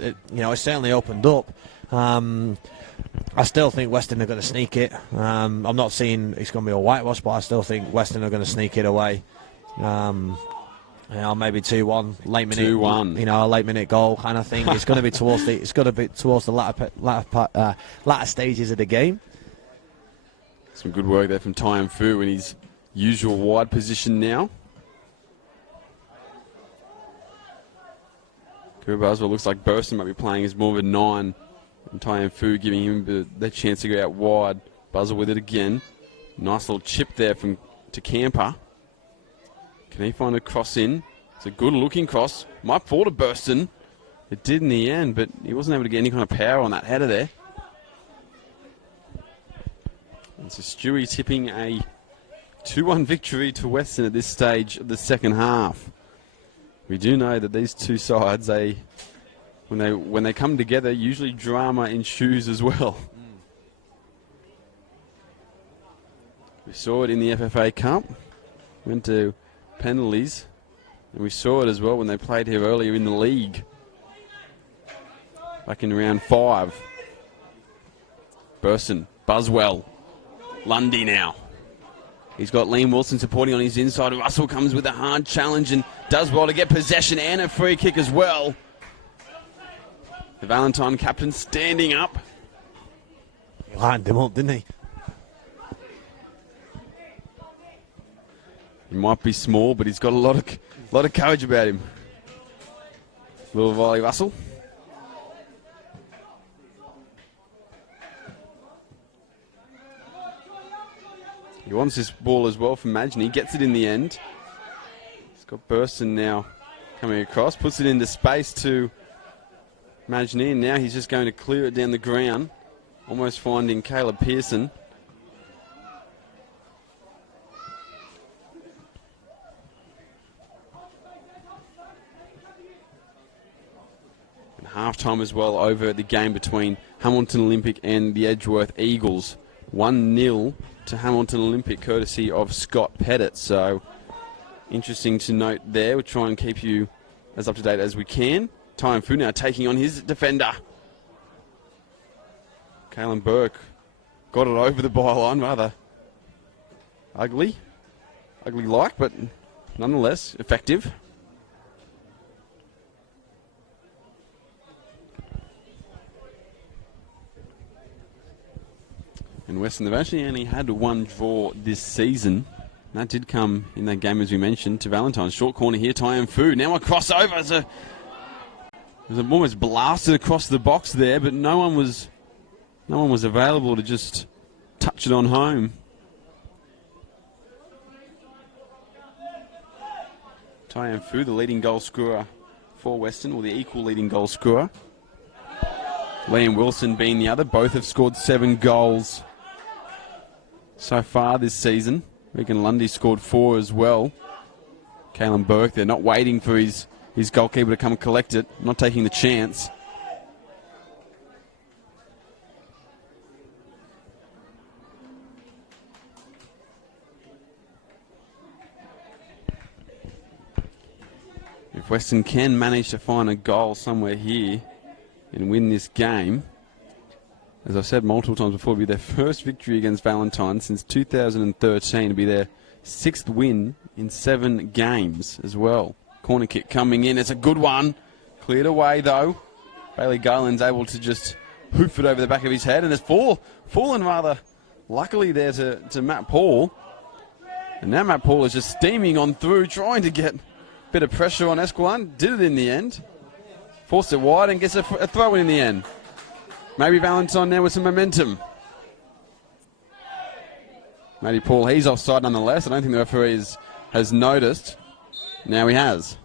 certainly opened up. I still think Weston are going to sneak it. I'm not saying it's going to be a whitewash, but I still think Weston are going to sneak it away. Maybe 2-1, late minute, 2-1. A late minute goal kind of thing. It's going to be towards the latter stages of the game. Some good work there from Tyan Fu in his usual wide position now. Buswell looks like Burston might be playing as more of a 9. And Tyan Fu giving him the chance to go out wide. Buzzer with it again. Nice little chip there to Camper. Can he find a cross in? It's a good looking cross. Might fall to Burston. It did in the end, but he wasn't able to get any kind of power on that header there. And so Stewie tipping a 2-1 victory to Weston at this stage of the second half. We do know that these two sides, when they come together, usually drama ensues as well. We saw it in the FFA Cup, went to penalties, and we saw it as well when they played here earlier in the league, back in round 5. Burston, Buswell, Lundy now. He's got Liam Wilson supporting on his inside. Russell comes with a hard challenge and does well to get possession and a free kick as well. The Valentine captain standing up. lined him up, didn't he? He might be small, but he's got a lot of courage about him. Little volley Russell. He wants this ball as well from Magny. He gets it in the end. He's got Burston now coming across. Puts it into space to Magny. And now he's just going to clear it down the ground. Almost finding Caleb Pearson. And half-time as well over the game between Hamilton Olympic and the Edgeworth Eagles. 1-0 to Hamilton Olympic, courtesy of Scott Pettit. So, interesting to note there. We'll try and keep you as up-to-date as we can. Time Fu now taking on his defender. Kalen Burke got it over the byline, rather ugly-like, but nonetheless effective. And Weston, they've actually only had one draw this season. That did come in that game, as we mentioned, to Valentine. Short corner here, Tyan Fu. Now a crossover. It was almost blasted across the box there, but no one was available to just touch it on home. Tyan Fu, the leading goal scorer for Weston, or the equal leading goal scorer. Liam Wilson being the other. Both have scored 7 goals so far this season. Regan Lundy scored 4 as well. Kalen Burke, they're not waiting for his goalkeeper to come collect it, not taking the chance. If Weston can manage to find a goal somewhere here and win this game, as I've said multiple times before, it'll be their first victory against Valentine since 2013. It'll be their 6th win in 7 games as well. Corner kick coming in. It's a good one. Cleared away, though. Bailey Garland's able to just hoof it over the back of his head, and it's fallen rather luckily there to Matt Paul. And now Matt Paul is just steaming on through, trying to get a bit of pressure on Esquilin. Did it in the end. Forced it wide and gets a throw in the end. Maybe Valentine now with some momentum. Matty Paul, he's offside nonetheless. I don't think the referee has noticed. Now he has.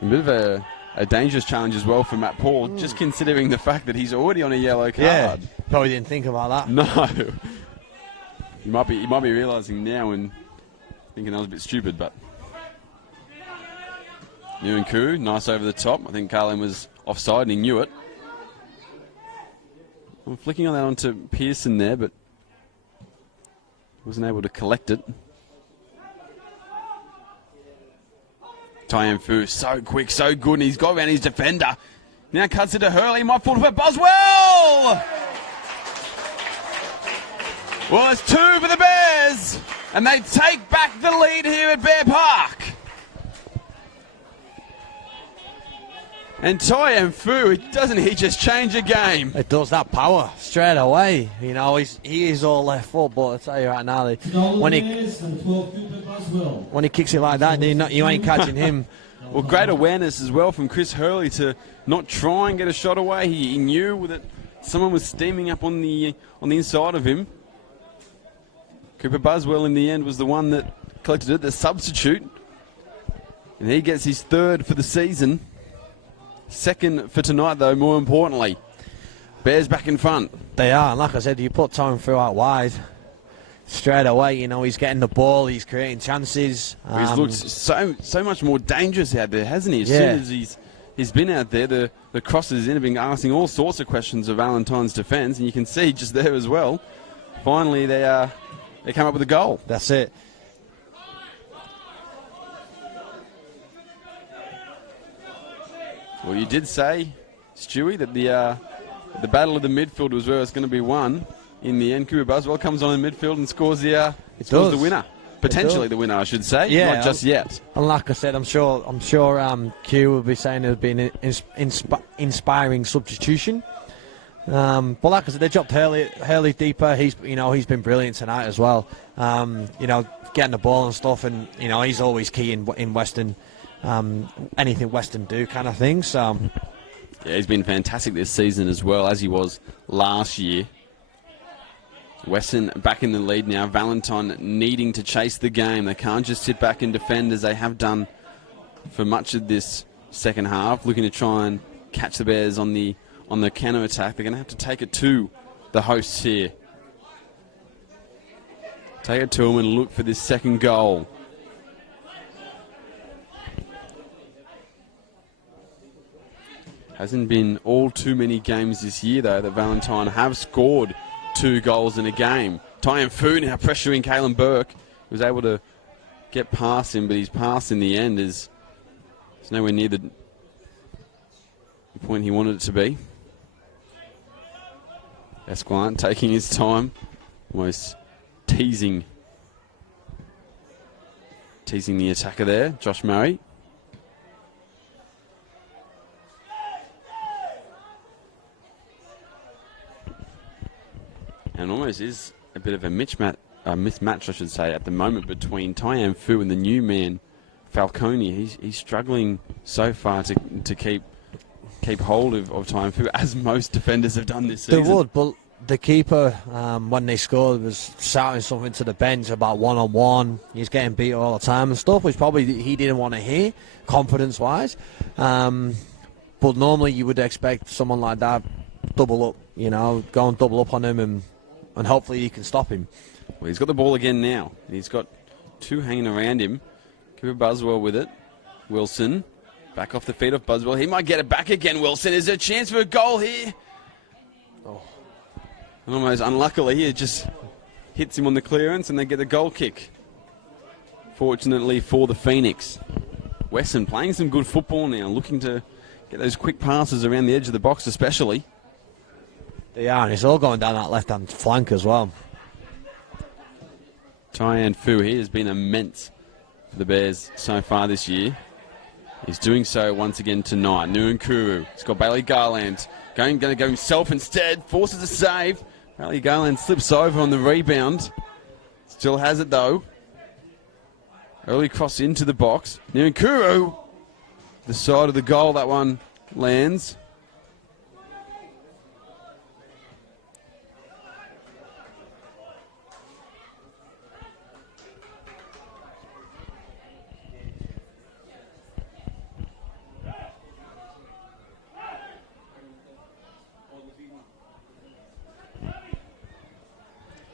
A bit of a dangerous challenge as well for Matt Paul, just considering the fact that he's already on a yellow card. Yeah, probably didn't think about that. No. You might be realising now and thinking that was a bit stupid, but Nguyen, nice over the top. I think Carlin was offside and he knew it. I'm flicking on that onto Pearson there, but wasn't able to collect it. Tyan Fu, so quick, so good, and he's got around his defender. Now cuts it to Hurley, might fall for Boswell! Well, it's 2 for the Bears, and they take back the lead here at Bear Park. And Tyan Fu, doesn't he just change a game? It does, that power straight away. You know, he is all left foot, but I tell you right now, when he kicks it like that, you ain't catching him. Well, great awareness as well from Chris Hurley to not try and get a shot away. He knew that someone was steaming up on the inside of him. Cooper Buswell in the end was the one that collected it, the substitute. And he gets his 3rd for the season. 2nd for tonight, though, more importantly. Bears back in front. They are, and like I said, you put Tom through out wide straight away. You know, he's getting the ball, he's creating chances. He's looked so much more dangerous out there, hasn't he? As soon as he's been out there, the crosses in have been asking all sorts of questions of Valentine's defence, and you can see just there as well. Finally, they come up with a goal. That's it. Well, you did say, Stewie, that the battle of the midfield was where it's going to be won. In the end, Cooper Buswell comes on in midfield and scores the winner. Potentially the winner, I should say. Yeah, not just yet. And like I said, I'm sure Q will be saying it would be an inspiring substitution. But like I said, they dropped Hurley deeper. He's been brilliant tonight as well. Getting the ball and stuff, and he's always key in Weston. Anything Weston do kind of thing. So yeah, he's been fantastic this season as well, as he was last year. Weston back in the lead now. Valentine needing to chase the game. They can't just sit back and defend as they have done for much of this second half, looking to try and catch the Bears on the counter attack. They're going to have to take it to the hosts here. Take it to them and look for this second goal. Hasn't been all too many games this year, though, that Valentine have scored 2 goals in a game. Tyan Fu now pressuring Kalen Burke. He was able to get past him, but his pass in the end is nowhere near the point he wanted it to be. Esquillant taking his time, almost teasing the attacker there, Josh Murray. And almost is a bit of a mismatch, I should say, at the moment between Tyan Fu and the new man, Falcone. He's struggling so far to keep hold of Tyan Fu, as most defenders have done this season. They would, but the keeper, when they scored, was shouting something to the bench about one-on-one. He's getting beat all the time and stuff, which probably he didn't want to hear, confidence-wise. But normally you would expect someone like that double up, go and double up on him and hopefully he can stop him. Well, he's got the ball again now. He's got 2 hanging around him. Cooper Buswell with it. Wilson back off the feet of Buswell. He might get it back again, Wilson. Is there a chance for a goal here? Oh. And almost unluckily, it just hits him on the clearance and they get the goal kick. Fortunately for the Phoenix. Weston playing some good football now, looking to get those quick passes around the edge of the box especially. They are, and it's all going down that left-hand flank as well. Tyan Fu here has been immense for the Bears so far this year. He's doing so once again tonight. Nuankuru. He's got Bailey Garland. Going to go himself instead. Forces a save. Bailey Garland slips over on the rebound. Still has it though. Early cross into the box. Nuankuru. The side of the goal, that one lands.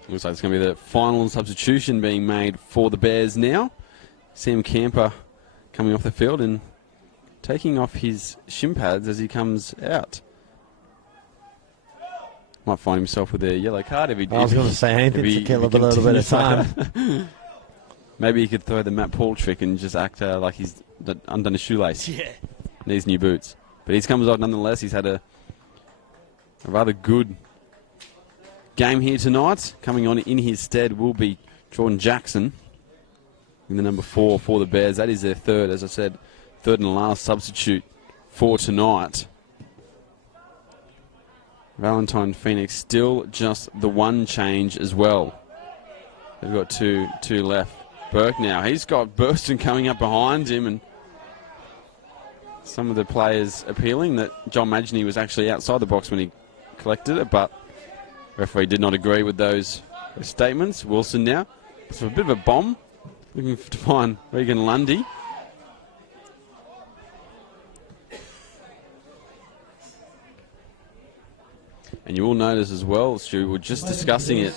Looks like it's going to be the final substitution being made for the Bears now. Sam Camper coming off the field and taking off his shin pads as he comes out. Might find himself with a yellow card if he did. I was going to say anything to kill a little bit of time. Maybe he could throw the Matt Paul trick and just act like he's undone a shoelace. Yeah. Needs new boots. But he comes off nonetheless. He's had a rather good game here tonight. Coming on in his stead will be Jordan Jackson in the number 4 for the Bears. That is their third, as I said, third and last substitute for tonight. Valentine Phoenix still just the one change as well. They've got two left. Burke now. He's got Burston coming up behind him, and some of the players appealing that John Magney was actually outside the box when he collected it, but referee did not agree with those statements. Wilson now. So a bit of a bomb. Looking to find Regan Lundy. And you will notice as well, Stu, we were just discussing it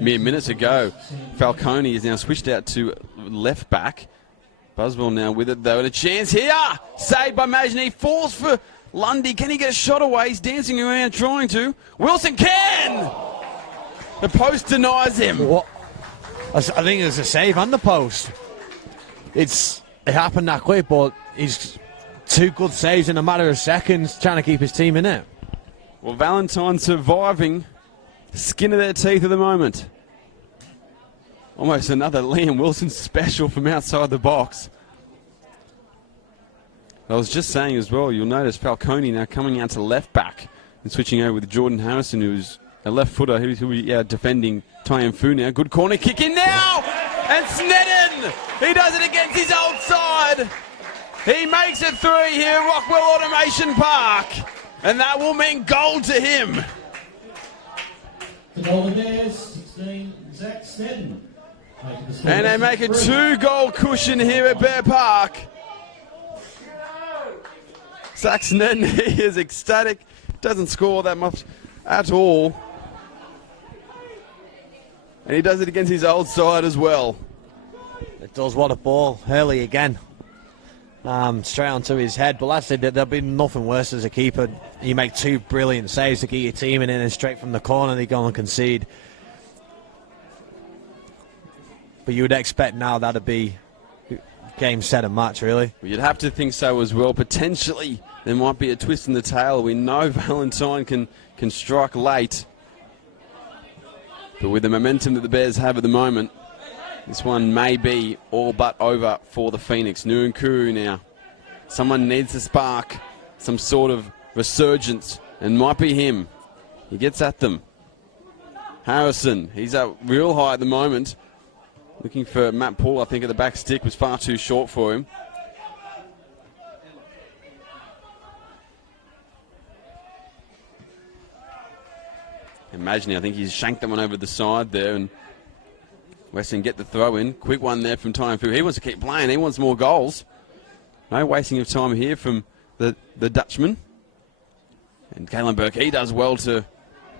mere minutes ago. Falcone is now switched out to left back. Buswell now with it though, and a chance here. Saved by Magney. Falls for Lundy. Can he get a shot away? He's dancing around trying to. Wilson can! The post denies him. What? I think there's a save on the post. It happened that quick, but he's 2 good saves in a matter of seconds, trying to keep his team in it. Well, Valentine surviving. Skin of their teeth at the moment. Almost another Liam Wilson special from outside the box. I was just saying as well, you'll notice Falcone now coming out to left back And switching over with Jordan Harrison, who's a left footer, who'll be defending Tyan Fu now. Good corner kick in now! And Sneddon! He does it against his old side! He makes it 3 here at Rockwell Automation Park. And that will mean goal to him. The Golden Bears, 16, Zach Sneddon. And they make a 2-goal cushion here at Bear Park. Zach Sneddon, he is ecstatic. Doesn't score that much at all. And he does it against his old side as well. It does. What a ball. Hurley again. Straight onto his head. But like I said, there'll be nothing worse as a keeper. You make 2 brilliant saves to get your team in, and straight from the corner they go and concede. But you would expect now that'd be game, set, and match, really. Well, you'd have to think so as well. Potentially there might be a twist in the tail. We know Valentine can strike late. But with the momentum that the Bears have at the moment, this one may be all but over for the Phoenix. Nunkuru now. Someone needs to spark some sort of resurgence, and might be him. He gets at them. Harrison, he's up real high at the moment. Looking for Matt Paul, I think, at the back stick was far too short for him. Imagine, I think he's shanked that one over the side there, and Weston get the throw in. Quick one there from Tyan Fu. He wants to keep playing. He wants more goals. No wasting of time here from the Dutchman. And Kalen Burke, he does well to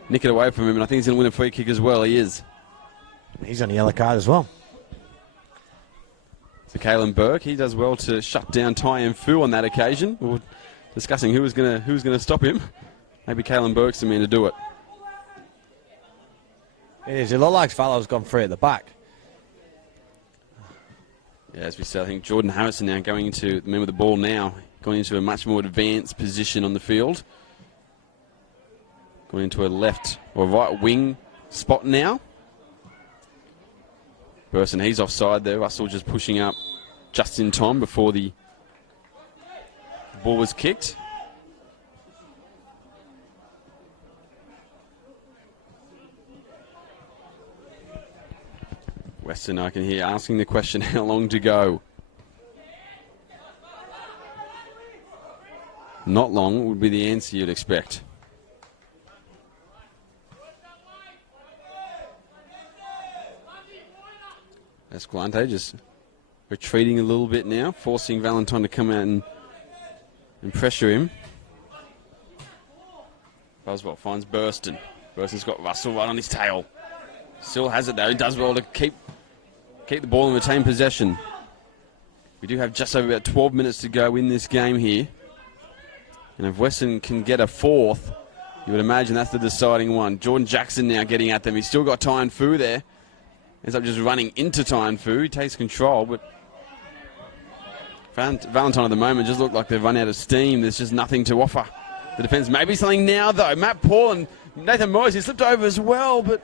nick it away from him, and I think he's going to win a free kick as well. He is. He's on a yellow card as well. So Kalen Burke, he does well to shut down Tyan Fu on that occasion. We were discussing who was going to stop him. Maybe Kalen Burke's the man to do it. It is. It looks like Fallow's gone free at the back. Yeah, as we said, I think Jordan Harrison now going into the man with the ball now, going into a much more advanced position on the field. Going into a left or right wing spot now. Weston, he's offside there. Russell just pushing up just in time before the ball was kicked. Weston, I can hear asking the question, how long to go? Not long would be the answer you'd expect. Escalante just retreating a little bit now, forcing Valentine to come out and pressure him. Boswell finds Burston. Burston's got Russell right on his tail. Still has it though. He does well to keep the ball and retain possession. We do have just over about 12 minutes to go in this game here. And if Weston can get a 4th, you would imagine that's the deciding one. Jordan Jackson now getting at them. He's still got Tyan Fu there. Ends up just running into Tyan Fu. He takes control, but Valentine at the moment just look like they've run out of steam. There's just nothing to offer the defence. Maybe something now, though. Matt Paul and Nathan Morris, he slipped over as well, but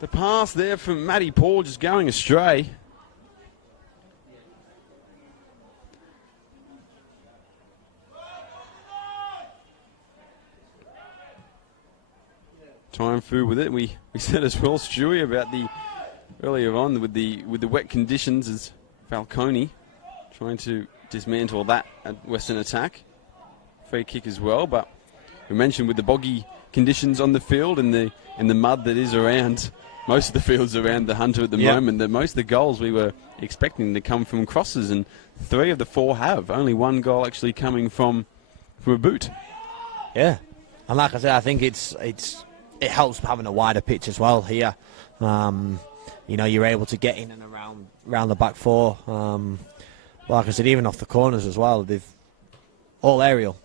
the pass there from Matty Paul just going astray. Tyan Fu with it. We said as well, Stewie, about the earlier on with the wet conditions as Falcone trying to dismantle that at Western attack. Free kick as well, but we mentioned with the boggy conditions on the field and the mud that is around most of the fields around the Hunter at the moment, that most of the goals we were expecting to come from crosses, and 3 of the 4 have. Only 1 goal actually coming from a boot. Yeah, and like I said, I think it helps having a wider pitch as well here. You know, you're able to get in and around the back 4. Like I said, even off the corners as well. They've all aerial.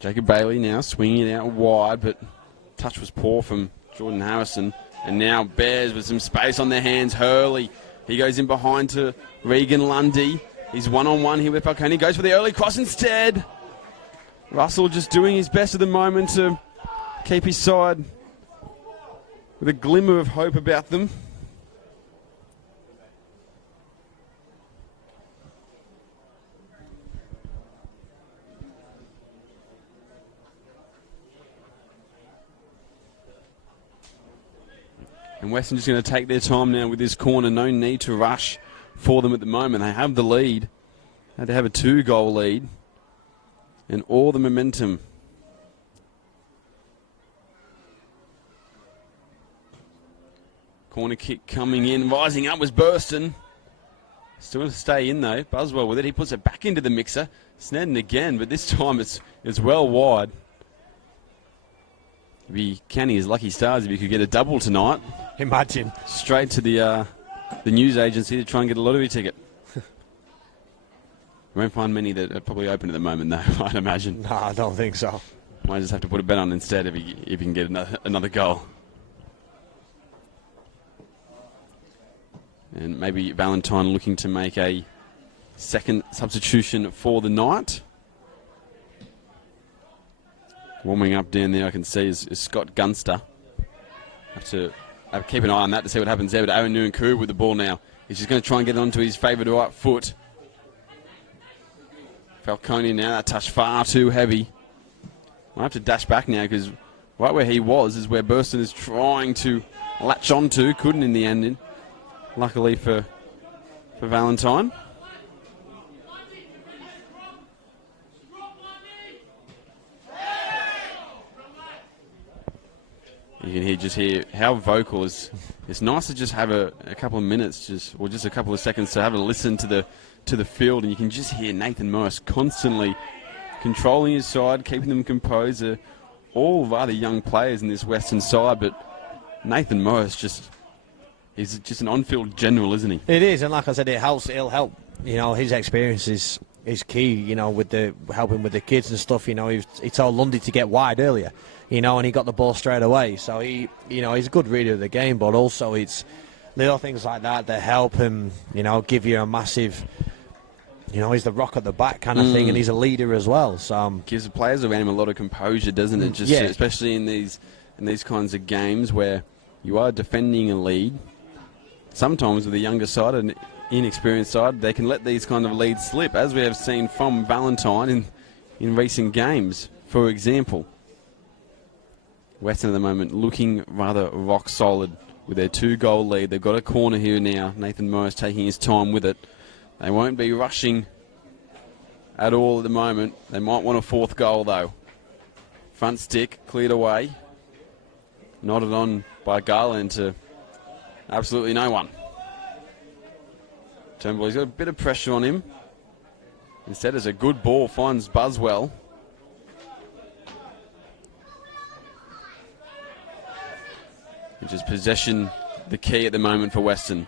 Jacob Bailey now swinging it out wide, but touch was poor from Jordan Harrison. And now Bears with some space on their hands. Hurley, he goes in behind to Regan Lundy. He's one-on-one here with Falcone. Goes for the early cross instead. Russell just doing his best at the moment to keep his side with a glimmer of hope about them. And Weston just going to take their time now with this corner. No need to rush for them at the moment. They have the lead. They have a 2-goal lead. And all the momentum. Corner kick coming in. Rising up was Burston. Still going to stay in though. Buswell with it. He puts it back into the mixer. Snedden again, but this time it's well wide. He'd be counting his lucky stars if he could get a double tonight. Imagine. Straight to the news agency to try and get a lottery ticket. Won't find many that are probably open at the moment, though, I'd imagine. No, I don't think so. Might just have to put a bet on instead if he can get another goal. And maybe Valentine looking to make a second substitution for the night. Warming up down there, I can see, is Scott Gunster. Have to keep an eye on that to see what happens there. But Aaron Nuankuru with the ball now. He's just going to try and get it onto his favourite right foot. Falcone now, that touch far too heavy. Might have to dash back now because right where he was is where Burston is trying to latch onto. Couldn't in the end, luckily for Valentine. You can just hear how vocal is. It's nice to just have a couple of minutes, or just a couple of seconds to have a listen to the field, and you can just hear Nathan Morris constantly controlling his side, keeping them composed. All rather young players in this Western side, but Nathan Morris he's just an on-field general, isn't he? It is, and like I said, it'll help. You know, his experience is key. You know, with the helping with the kids and stuff. You know, he told Lundy to get wide earlier. You know, and he got the ball straight away. So he's a good reader of the game, but also it's little things like that help him. You know, give you a massive. You know, he's the rock at the back kind of thing, and he's a leader as well. So gives the players around him a lot of composure, doesn't it? Especially in these kinds of games where you are defending a lead. Sometimes with a younger side and inexperienced side, they can let these kind of leads slip, as we have seen from Valentine in recent games. For example, Weston at the moment looking rather rock solid with their 2-goal lead. They've got a corner here now. Nathan Morris taking his time with it. They won't be rushing at all at the moment. They might want a 4th goal though. Front stick cleared away. Nodded on by Garland to absolutely no one. Turnbull, he's got a bit of pressure on him. Instead, as a good ball finds Buswell. Which is possession the key at the moment for Weston.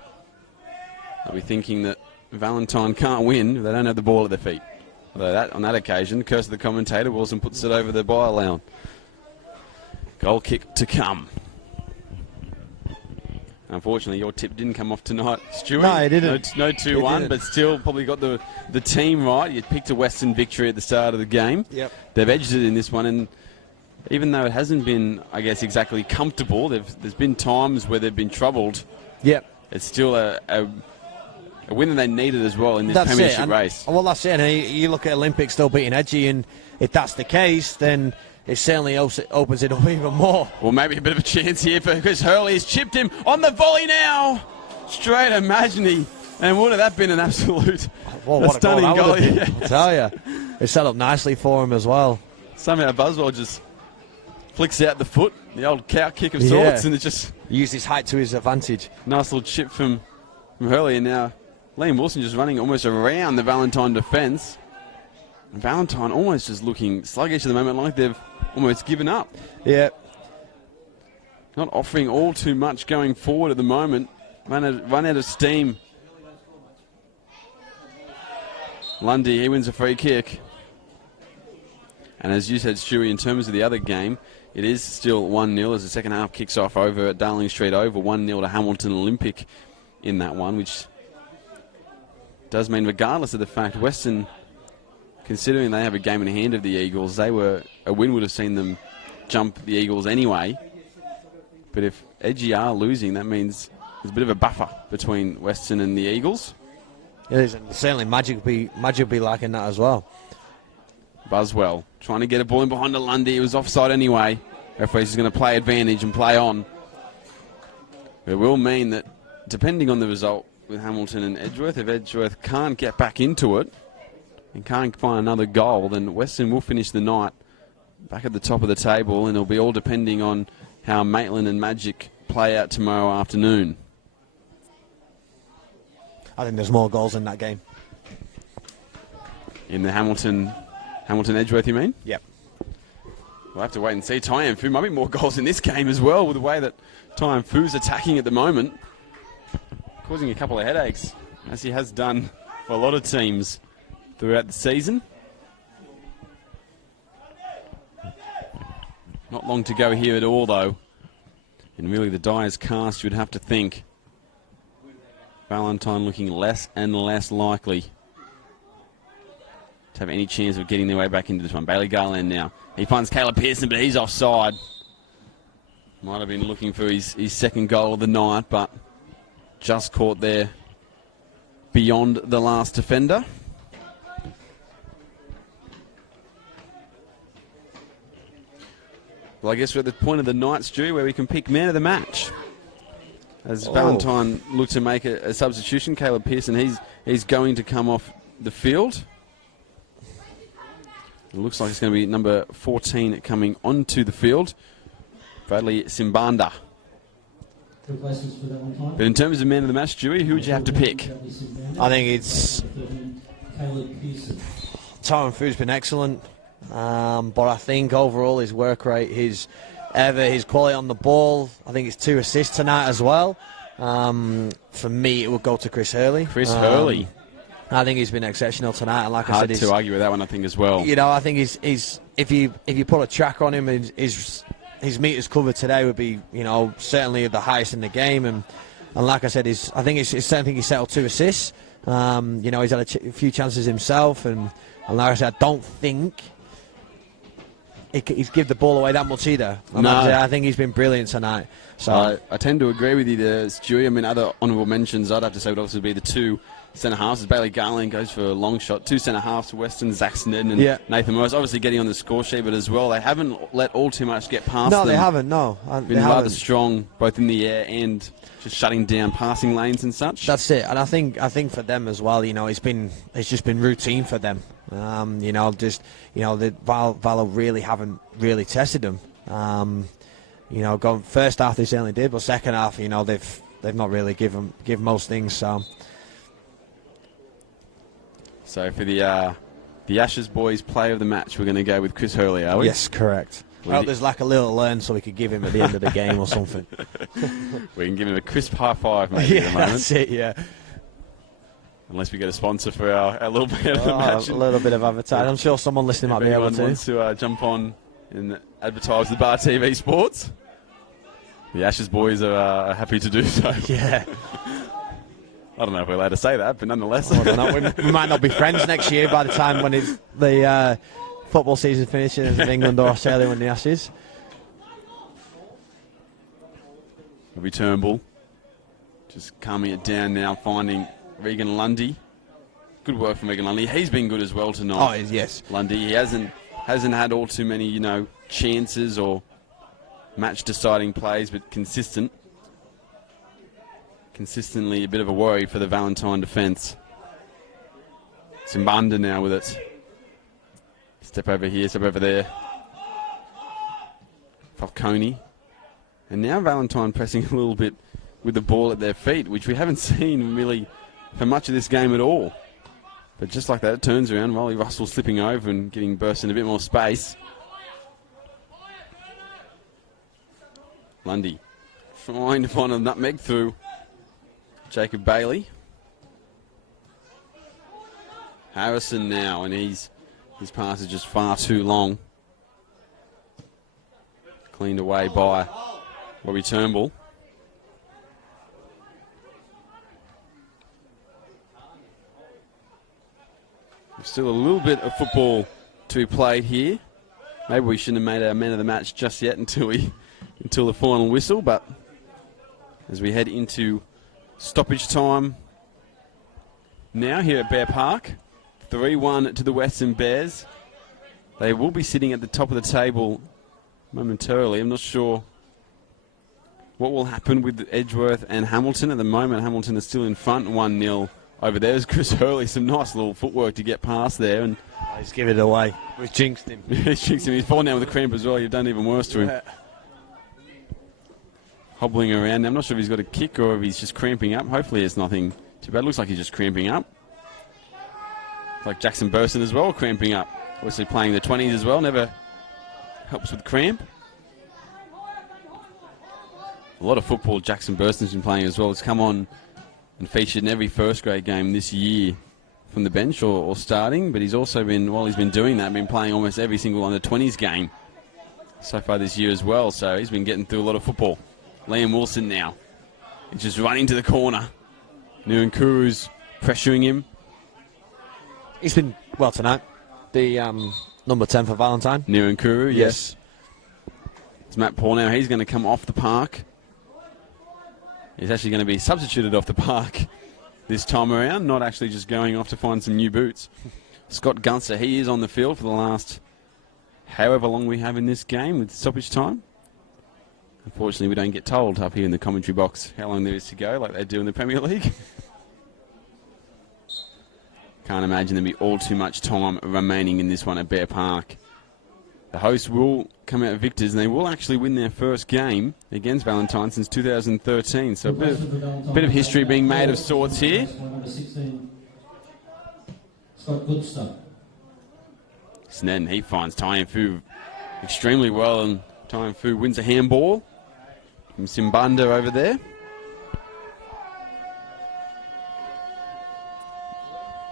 I'll be thinking that Valentine can't win if they don't have the ball at their feet. Although on that occasion, curse of the commentator, Wilson puts it over the byline. Goal kick to come. Unfortunately, your tip didn't come off tonight, Stuart. No, it didn't. No 2-1, but still probably got the team right. You picked a Western victory at the start of the game. Yep. They've edged it in this one, and even though it hasn't been, I guess, exactly comfortable, there's been times where they've been troubled. Yep. It's still a win that they needed as well in this premiership race. Well, that's it. And you look at Olympic still beating Edgy, and if that's the case, then it certainly opens it up even more. Well, maybe a bit of a chance here because Hurley has chipped him on the volley now. Straight Imagine. And would have that been an absolute stunning goal? I tell you. It set up nicely for him as well. Somehow Buswell just flicks out the foot, the old cow kick of sorts, and it just used his height to his advantage. Nice little chip from Hurley, and now Liam Wilson just running almost around the Valentine defence. Valentine almost just looking sluggish at the moment, like they've almost given up. Yeah. Not offering all too much going forward at the moment. Run out of steam. Lundy, he wins a free kick. And as you said, Stewie, in terms of the other game, it is still 1-0 as the second half kicks off over at Darling Street Oval. 1-0 to Hamilton Olympic in that one, which does mean, regardless of the fact, Weston, considering they have a game in hand of the Eagles, a win would have seen them jump the Eagles anyway. But if Edgy are losing, that means there's a bit of a buffer between Weston and the Eagles. It is, and certainly Magic will be liking that as well. Buswell trying to get a ball in behind the Lundy. It was offside anyway. Referee's is going to play advantage and play on. It will mean that, depending on the result with Hamilton and Edgeworth, if Edgeworth can't get back into it and can't find another goal, then Weston will finish the night back at the top of the table, and it'll be all depending on how Maitland and Magic play out tomorrow afternoon. I think there's more goals in that game. In the Hamilton Edgeworth, you mean? Yep. We'll have to wait and see. Tyan Fu might be more goals in this game as well, with the way that Tyan Fu's attacking at the moment, causing a couple of headaches, as he has done for a lot of teams throughout the season. Not long to go here at all, though. And really, the die is cast, you'd have to think. Valentine looking less and less likely to have any chance of getting their way back into this one. Bailey Garland now. He finds Caleb Pearson, but he's offside. Might have been looking for his second goal of the night, but just caught there beyond the last defender. Well, I guess we're at the point of the night, Stewie, where we can pick man of the match. As Valentine looked to make a substitution, Caleb Pearson, he's going to come off the field. It looks like it's going to be number 14 coming onto the field, Bradley Simbanda. Replacements for Valentine. But in terms of man of the match, Stewie, who would you have to pick? I think it's Caleb Pearson. Tyan Fu's been excellent, but I think overall his work rate, his quality on the ball, I think it's 2 assists tonight as well. For me, it would go to Chris Hurley. Chris Hurley. I think he's been exceptional tonight, and like Hard I said, to argue with that one, I think, as well. You know, I think he's if you put a track on him, his meters covered today would be, you know, certainly the highest in the game, and like I said, I think he settled 2 assists. You know, he's had a few chances himself, and like I said, I don't think he's give the ball away that much either. And like I said, I think he's been brilliant tonight. So I tend to agree with you there, Stewie. I mean, other honourable mentions I'd have to say would obviously be the 2 centre halves. As Bailey Garland goes for a long shot. 2 centre halves, Weston, Zach Snedden and Nathan Morris, obviously getting on the score sheet, but as well, they haven't let all too much get past them. No, they haven't, no. Been rather strong, both in the air and just shutting down passing lanes and such. That's it, and I think for them as well, you know, it's just been routine for them. You know, the Val really haven't really tested them. You know, going first half they certainly did, but second half, you know, they've not really give most things. So for the Ashes boys player of the match, we're going to go with Chris Hurley, are we? Yes, correct. Well, there's like a little learn so we could give him at the end of the game or something. We can give him a crisp high five maybe at the moment. That's it, yeah. Unless we get a sponsor for our little bit of the match. A little bit of advertising. I'm sure someone listening might be able to. Wants to jump on and advertise the Bar TV Sports, the Ashes boys are happy to do so. Yeah. I don't know if we're allowed to say that, but nonetheless. I don't know. We might not be friends next year by the time when the football season finishes in England or Australia when the Ashes. It'll be Turnbull. Just calming it down now, finding Regan Lundy. Good work from Regan Lundy. He's been good as well tonight. Oh, yes. Lundy. He hasn't had all too many, you know, chances or match-deciding plays, but consistently a bit of a worry for the Valentine defence. Simbanda now with it. Step over here, step over there. Falcone. And now Valentine pressing a little bit with the ball at their feet, which we haven't seen really for much of this game at all. But just like that, it turns around. Wally Russell slipping over and giving Burston a bit more space. Lundy trying to find a nutmeg through Jacob Bailey. Harrison now, and his pass is just far too long. Cleaned away by Robbie Turnbull. Still a little bit of football to be played here. Maybe we shouldn't have made our man of the match just yet until the final whistle, but as we head into stoppage time now here at Bear Park, 3-1 to the Western Bears. They will be sitting at the top of the table momentarily. I'm not sure what will happen with Edgeworth and Hamilton. At the moment, Hamilton is still in front 1-0 over there. There's Chris Hurley, some nice little footwork to get past there. And He's given it away. We've jinxed him. he's jinxed him. He's fallen down with a cramp as well. You've done even worse to him. Hobbling around. Now, I'm not sure if he's got a kick or if he's just cramping up. Hopefully it's nothing too bad. Looks like he's just cramping up. Like Jackson Burson as well, cramping up. Obviously playing the 20s as well. Never helps with cramp. A lot of football Jackson Burston's been playing as well. He's come on and featured in every first grade game this year from the bench or starting, but he's also been, while he's been doing that, been playing almost every single under 20s game so far this year as well. So he's been getting through a lot of football. Liam Wilson now. He's just running to the corner. Nuankuru's pressuring him. He's been well tonight. The number 10 for Valentine. Nuankuru, yes. It's Matt Paul now. He's going to come off the park. He's actually going to be substituted off the park this time around, not actually just going off to find some new boots. Scott Gunster, he is on the field for the last however long we have in this game with stoppage time. Unfortunately, we don't get told up here in the commentary box how long there is to go like they do in the Premier League. Can't imagine there'll be all too much time remaining in this one at Bear Park. The hosts will come out victors, and they will actually win their first game against Valentine since 2013. So a bit of history being made of sorts here. Snedden, he finds Tyan Fu extremely well, and Tyan Fu wins a handball from Simbanda over there.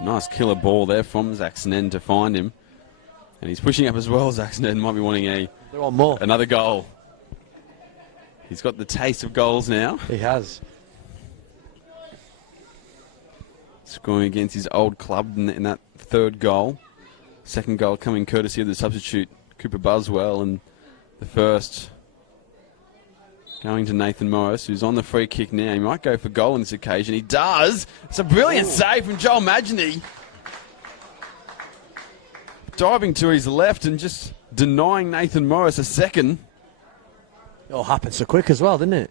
Nice killer ball there from Zach Snedden to find him. And he's pushing up as well. Zach Snedden might be wanting another goal. He's got the taste of goals now. He has. Scoring against his old club in that third goal. Second goal coming courtesy of the substitute Cooper Buswell, and the first going to Nathan Morris, who's on the free kick now. He might go for goal on this occasion. He does. It's a brilliant save from Joel Magny. Diving to his left and just denying Nathan Morris a second. It all happened so quick as well, didn't it?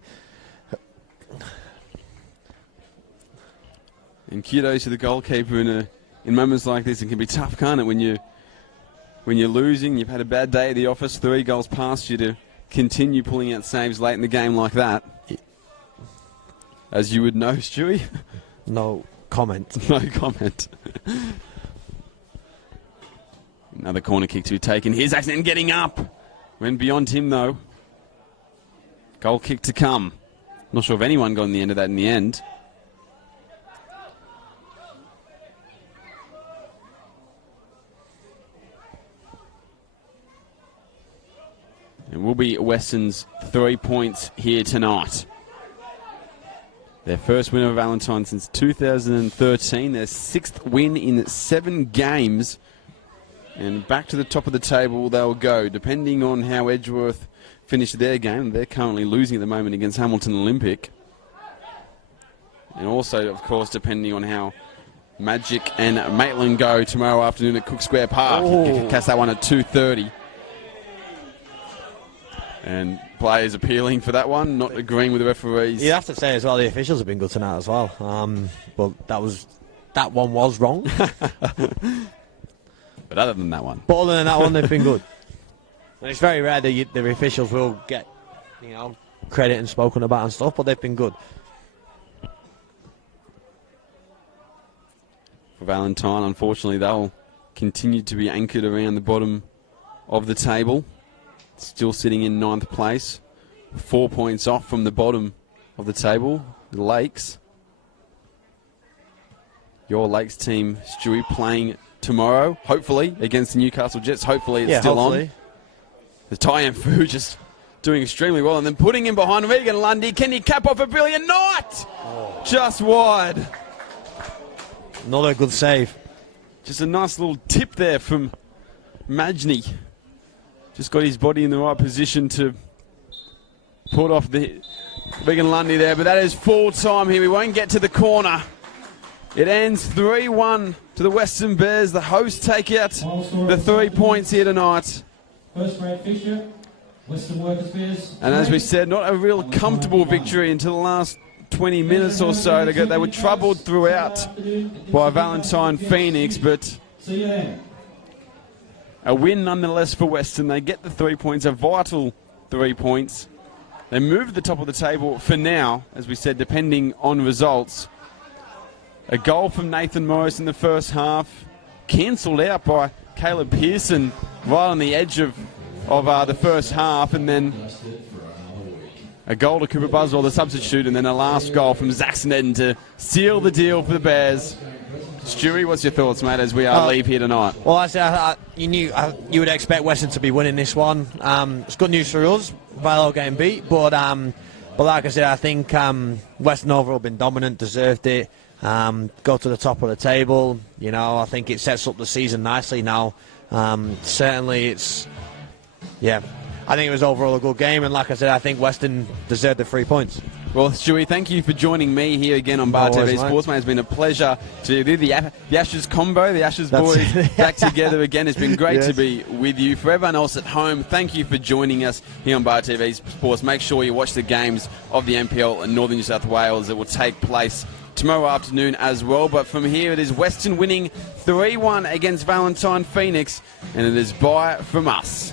And kudos to the goalkeeper in moments like this. It can be tough, can't it, when you're losing, you've had a bad day at the office, 3 goals past you, to continue pulling out saves late in the game like that. As you would know, Stewie. No comment. No comment. Another corner kick to be taken. Here's Axton getting up. Went beyond him, though. Goal kick to come. Not sure if anyone got in the end of that in the end. It will be Weston's 3 points here tonight. Their first win over Valentine since 2013. Their 6th win in 7 games. And back to the top of the table they'll go, depending on how Edgeworth finish their game. They're currently losing at the moment against Hamilton Olympic. And also, of course, depending on how Magic and Maitland go tomorrow afternoon at Cook Square Park. You can cast that one at 2:30. And players appealing for that one, not agreeing with the referees. You have to say as well, the officials have been good tonight as well. But that one was wrong. But other than that one. But other than that one, they've been good. And it's very rare that the officials will get, credit and spoken about and stuff, but they've been good. For Valentine, unfortunately, they'll continue to be anchored around the bottom of the table. Still sitting in 9th place. 4 points off from the bottom of the table. The Lakes. Your Lakes team, Stewie, playing tomorrow, hopefully, against the Newcastle Jets. Hopefully it's still on. The Tyan Fu just doing extremely well, and then putting him behind Regan Lundy. Can he cap off a brilliant night? Just wide. Another good save. Just a nice little tip there from Magny. Just got his body in the right position to put off the Regan Lundy there, but that is full time here. We won't get to the corner. It ends 3-1 to the Western Bears. The hosts take out the 3 points here tonight. First grade fixture, Western Workers Bears. And as we said, not a real comfortable victory until the last 20 minutes or so. They were troubled throughout by Valentine Phoenix, but See you then. a win nonetheless for Weston. They get the 3 points, a vital 3 points. They move to the top of the table for now, as we said, depending on results. A goal from Nathan Morris in the first half, cancelled out by Caleb Pearson right on the edge of the first half, and then a goal to Cooper Buswell, the substitute, and then a last goal from Zach Snedden to seal the deal for the Bears. Stewie, what's your thoughts, mate, as we leave here tonight? Well, I said you would expect Weston to be winning this one. It's good news for us, Valo getting beat, but like I said, I think Weston overall been dominant, deserved it. Go to the top of the table. You know, I think it sets up the season nicely now. Certainly, I think it was overall a good game, and like I said, I think Weston deserved the 3 points. Well, Stewie, thank you for joining me here again on Bar TV Sports, mate. It's been a pleasure to do the Ashes combo, the Ashes boys back together again. It's been great to be with you. For everyone else at home, thank you for joining us here on Bar TV Sports. Make sure you watch the games of the NPL in Northern New South Wales. It will take place tomorrow afternoon as well. But from here, it is Weston winning 3-1 against Valentine Phoenix, and it is bye from us.